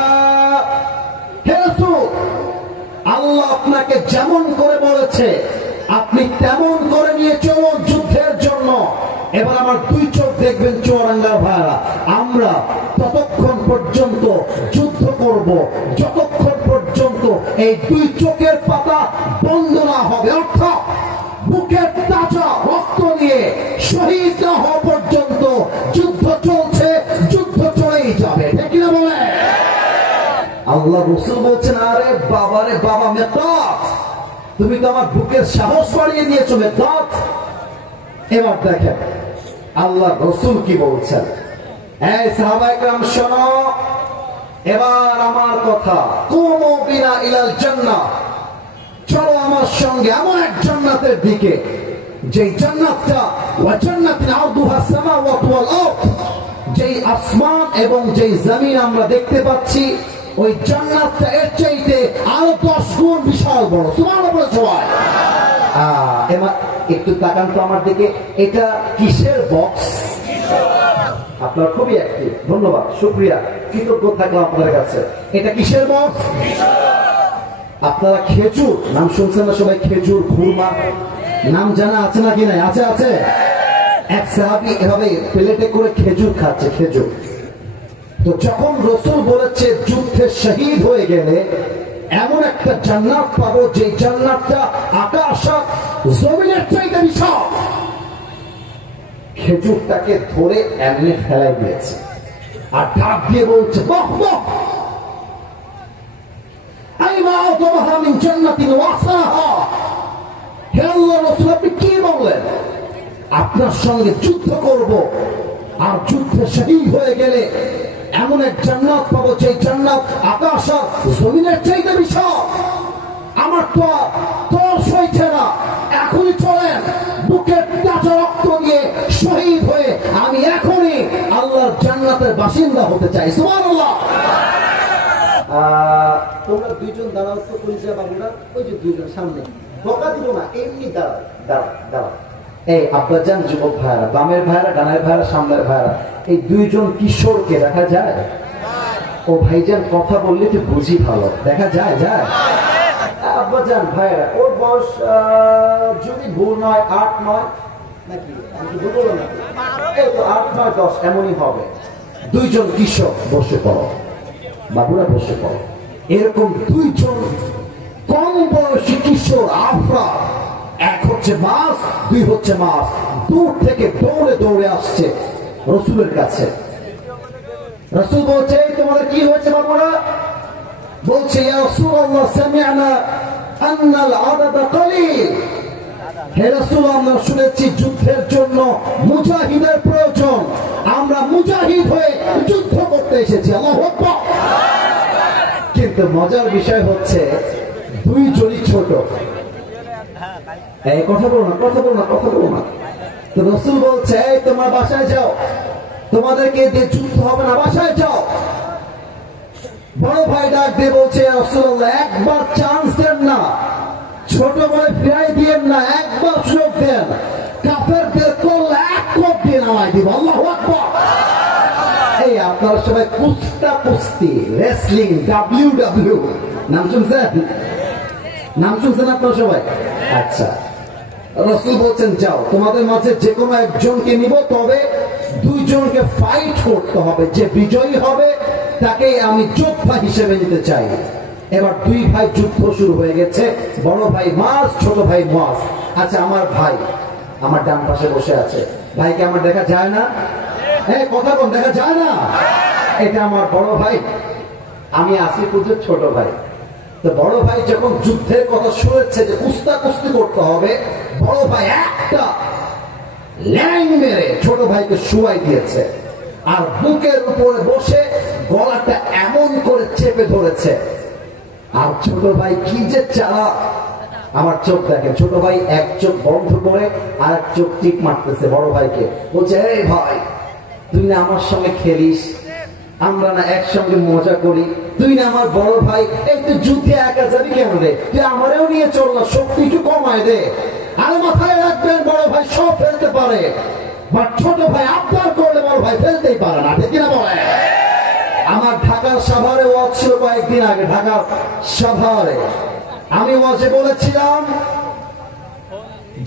হে রাসূল, আল্লাহ আপনাকে যেমন করে বলেছে আপনি তেমন করে নিয়ে চলুন যুদ্ধের জন্য। এবার আমার দুই চোখ দেখবেন চুয়াডাঙ্গার ভাইরা, আমরা ততক্ষণ পর্যন্ত যুদ্ধ করব যতক্ষণ পর্যন্ত এই দুই চোখের পাতা বন্ধ না হবে, অর্থাৎ বুকের তাজা রক্ত নিয়ে শহীদ না হওয়া পর্যন্ত যুদ্ধ চলছে, যুদ্ধ চলেই যাবে। ঠিক না বলে? আল্লাহ রাসূল বলছেন, আরে বাবা রে বাবা, মেকদাদ, তুমি তো আমার বুকের সাহস বাড়িয়ে দিয়েছো মেকদাদ। এবার দেখেন আল্লাহ রাসূল কি বলছেন। এই সাহাবা একরাম শোনো, এবার আমার কথা, কুমু বিনা ইলাল জান্নাহ, চলো আমার সঙ্গে এমন এক জান্নাতের দিকে, যেই জান্নাতটা ওয়া জান্নাতুন আরদুহা সামাওয়াতু ওয়াল আরদ, যেই আসমান এবং যেই জমিন আমরা দেখতে পাচ্ছি ওই জান্নাতটা এর চাইতে আরো 10 গুণ বিশাল বড়। সুবহানাল্লাহ বলে সবাই। একটু তাকান তো আমার দিকে, এটা কিসের বক্স? আপনার খুবই অ্যাক্টিভ, ধন্যবাদ, শুকরিয়া, কৃতজ্ঞ থাকলাম আপনাদের কাছে। এটা কিসের বক্স? আপনারা খেজুর নাম শুনছেন না সবাই? খেজুর, খুরমা নাম জানা আছে নাকি নাই? আছে আছে। এক সাহাবী এভাবে প্লেটে করে খেজুর খাচ্ছে, খেজুর। তো যখন রাসূল বলেছে যুদ্ধে শহীদ হয়ে গেলে এমন একটা জান্নাত পাবো যে জান্নাতটা আকাশ জমিনের চাইতে বিশাল, খেজুরটাকে ধরে এমনি ফেলাই দিয়েছে আর ডাক দিয়ে বলছে বক বক, হে আল্লাহর রাসূল, আপনি কি বললেন? আপনার সঙ্গে যুদ্ধ করব আর যুদ্ধে শহীদ হয়ে গেলে এমন এক জান্নাত পাবো যে জান্নাত আকাশ আর জমিনের চাইতে বিশাল। আমার তো তর সইছে না, এখনই চলেন, বুকের তাজা রক্ত দিয়ে শহীদ হয়ে আমি এখনই আল্লাহর জান্নাতের বাসিন্দা হতে চাই। সুবহানাল্লাহ। তোমরা দুইজন দাঁড়াও তো, পরিচয় বাবুরা, ওই যে দুইজন সামনে, বকা দিব না, এমনি দাঁড়াও দাঁড়াও দাঁড়াও। এই আব্বাজান, যুবক ভাইরা, বামের ভাইরা, ডানের ভাইরা, সামনের ভাইরা, এই দুইজন কিশোরকে দেখা যায়? ও ভাইজান কথা বললে তো বুঝি ভালো, দেখা যায়? যায় আব্বাজান ভাইরা, ওর বয়স যদি ভুল নয় 8-9 নাকি, ভুল বলো নাকি, এই তো 8-9-10 এমনই হবে। দুইজন কিশোর, বসে পড়ো বাবুরা, বসে পড়ো। এরকম দুইজন কম বয়সী কিশোর আফরা, এক হচ্ছে মাস, দুই হচ্ছে মাস, দূর থেকে দৌড়ে দৌড়ে আসছে রাসূলের কাছে। রাসূল বলছে তোমাদের কি হয়েছে বাবুরা? বলছে ইয়া রাসূলুল্লাহ, সামি'না আন্নাল আদাদ কালিল। হে রাসূল, আমরা শুনেছি যুদ্ধের জন্য মুজাহিদের প্রয়োজন, আমরা মুজাহিদ হয়ে যুদ্ধ করতে এসেছি। আল্লাহু আকবার। কিন্তু মজার বিষয় হচ্ছে দুইজনই ছোট। এই কথা বলো না, কথা বলো না, কথা বলো না। তো রাসূল বলছে এই তোমার বাসায় যাও, তোমাদেরকে দিয়ে যুদ্ধ হবে না, বাসায় যাও। বড় ভাই ডাক দিয়ে বলছে রাসূলুল্লাহ, একবার চান্স দেন না, ছোট বলে ফিরাই দিয়েন না, একবার সুযোগ দেন, কাফেরদের কল্লা এক কোপ দিয়ে নামাই দিব। আল্লাহু আকবার। এই আপনারা সবাই কুস্তা কুস্তি, রেসলিং, WW নাম শুনছেন? নাম শুনছেন আপনারা সবাই? আচ্ছা, রাসূল বলছেন যাও, তোমাদের মাঝে যে কোনো একজনকে নিব, তবে দুইজনকে ফাইট করতে হবে, যে বিজয়ী হবে তাকে আমি যোদ্ধা হিসেবে নিতে চাই। এবার দুই ভাই যুদ্ধ শুরু হয়ে গেছে, বড় ভাই মাস, ছোট ভাই মাস। আচ্ছা, আমার ভাই আমার ডান পাশে বসে আছে, ভাইকে আমার দেখা যায় না? হ্যাঁ, কথা বল, দেখা যায় না? এটা আমার বড় ভাই, আমি আসিফুজ্জের ছোট ভাই। তো বড় ভাই যখন যুদ্ধের কথা শুনেছে যে কুস্তা কুস্তি করতে হবে, বড় ভাই একটা ল্যাং মেরে ছোট ভাইকে শুয়াই দিয়েছে আর বুকের উপরে বসে গলাটা এমন করে চেপে ধরেছে। আর ছোট ভাই কি যে চালা, আমার চোখ দেখে, ছোট ভাই এক চোখ বন্ধ করে আর এক চোখ টিপ মারতেছে বড় ভাইকে, বলছে এই ভাই, তুই না আমার সঙ্গে খেলিস, আমরা না একসঙ্গে মজা করি, তুই না আমার বড় ভাই, এই তুই যুদ্ধে একা যাবি কেন রে? তুই আমারেও নিয়ে চল না, শক্তি একটু কমায় দে। আর মাথায় রাখবেন বড় ভাই সব ফেলতে পারে, বাট ছোট ভাই আবদার করলে বড় ভাই ফেলতেই পারে না, ঠিক না বলে? আমার ঢাকার সাভারে ওয়াজ ছিল কয়েকদিন আগে, ঢাকার সাভারে আমি ওয়াজে বলেছিলাম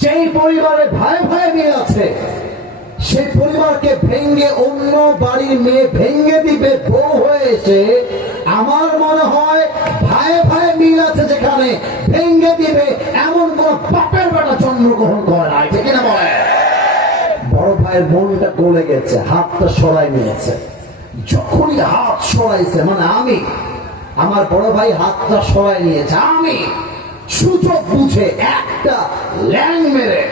যেই পরিবারে ভাই ভাই মেয়ে আছে, সেই পরিবারকে ভেঙ্গে অন্য বাড়ির মেয়ে ভেঙ্গে দিবে বউ হয়ে এসে, আমার মনে হয় ভাই ভাই মিল আছে যেখানে ভেঙ্গে দিবে এমন কোন বাপের বেটা জন্মগ্রহণ করে না, ঠিক না বলে? বড় ভাইয়ের মনটা গলে গেছে, হাতটা সরাই নিয়েছে। যখনই হাত সরাইছে, মানে আমি, আমার বড় ভাই হাতটা সরাই নিয়েছে, আমি সুযোগ বুঝে একটা ল্যাং মেরে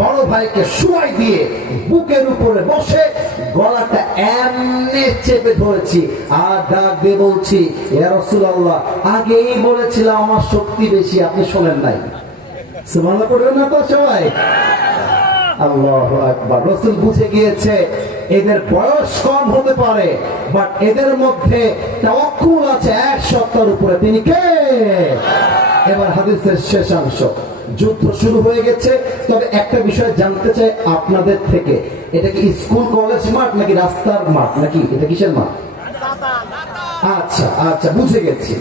বড় ভাইকে শুয়াই দিয়ে বুকের উপরে বসে গলাটা এমনি চেপে ধরেছি আর ডাক দিয়ে বলছি, ইয়া রাসূলুল্লাহ, আগেই বলেছিলাম আমার শক্তি বেশি, আপনি শোনেন নাই। সুবহানাল্লাহ পড়বেন না তো সবাই? আল্লাহু আকবার। রাসূল বুঝে গিয়েছে এদের বয়স কম হতে পারে, বাট এদের মধ্যে তাওয়াক্কুল আছে এক সত্তার উপরে। তিনি কে? এবার হাদিসের শেষাংশ। যুদ্ধ শুরু হয়ে গেছে, তবে একটা বিষয় জানতে চাই আপনাদের থেকে, এটা কি স্কুল কলেজ মাঠ নাকি রাস্তার মাঠ, নাকি এটা কিসের মাঠ? আচ্ছা আচ্ছা, বুঝে গেছি।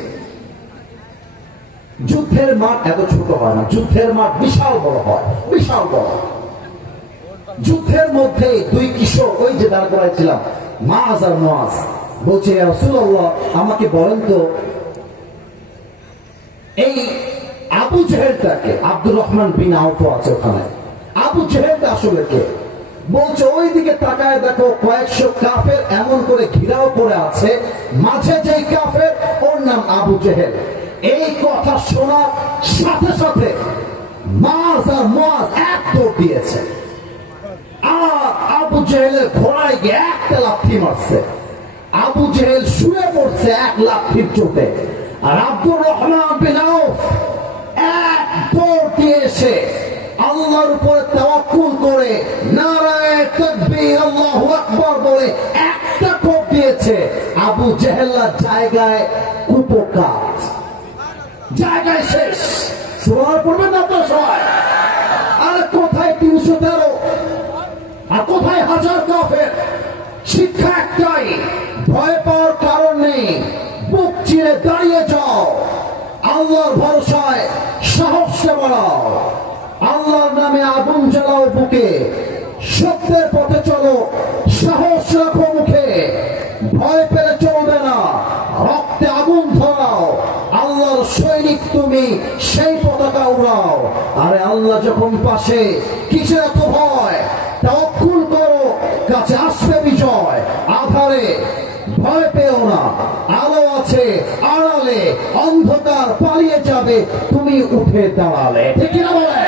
যুদ্ধের মাঠ এত ছোট হয় না, যুদ্ধের মাঠ বিশাল বড় হয়, বিশাল বড়। যুদ্ধের মধ্যে দুই কিশোর, ওই যে দাঁড় করাইছিলাম মাআজ আর মুআজ, বলছে ইয়া রাসূলুল্লাহ আমাকে বলেন তো এই আবু জেহেলটাকে, আব্দুর রহমান বিন আউফ আছে ওখানে, আবু জেহেলটা আসলে কে? বলছে ওই দিকে তাকায় দেখো কয়েকশো কাফের এমন করে ঘিরাও করে আছে, মাঝে যেই কাফের ওর নাম আবু জেহেল। এই কথা শোনার সাথে সাথে মাআজ আর মুআজ এক দৌড় দিয়েছে, আর আবু জেহেলের ঘোড়ায় গিয়ে একটা লাথি মারছে। আবু জেহেল শুয়ে পড়ছে এক লাথির চোটে, আর আব্দুর রহমান বিন আউফ এক দৌড় দিয়ে এসে আল্লাহর উপরে তাওয়াক্কুল করে নারায়ে তাকবীর আল্লাহু আকবার বলে একটা কোপ দিয়েছে। আবু জেহেলের জায়গায় কুপকাত, জায়গায় শেষ। সুবহান পড়বেন না তো সবাই? আর কোথায় ৩১৩ আর কোথায় হাজার কাফের? শিক্ষা একটাই, ভয় পাওয়ার কারণ নেই, বুক চিরে দাঁড়িয়ে যাও, আল্লাহর ভরসায় সাহসে বাড়াও, আল্লাহর নামে আগুন জ্বালাও বুকে, সত্যের পথে চলো, সাহস রাখো মুখে, ভয় পেলে চলবে না, রক্তে আগুন ধরাও, আল্লাহর সৈনিক তুমি, সেই পতাকা উড়াও। আরে আল্লাহ যখন পাশে, কিসের এত ভয়? তাওয়াক্কুল করো, কাছে আসবে বিজয়। আধারে ভয় পেও না, আলো আছে আড়ালে, অন্ধকার পালিয়ে যাবে তুমি উঠে দাঁড়ালে। ঠিক কিনা বলে?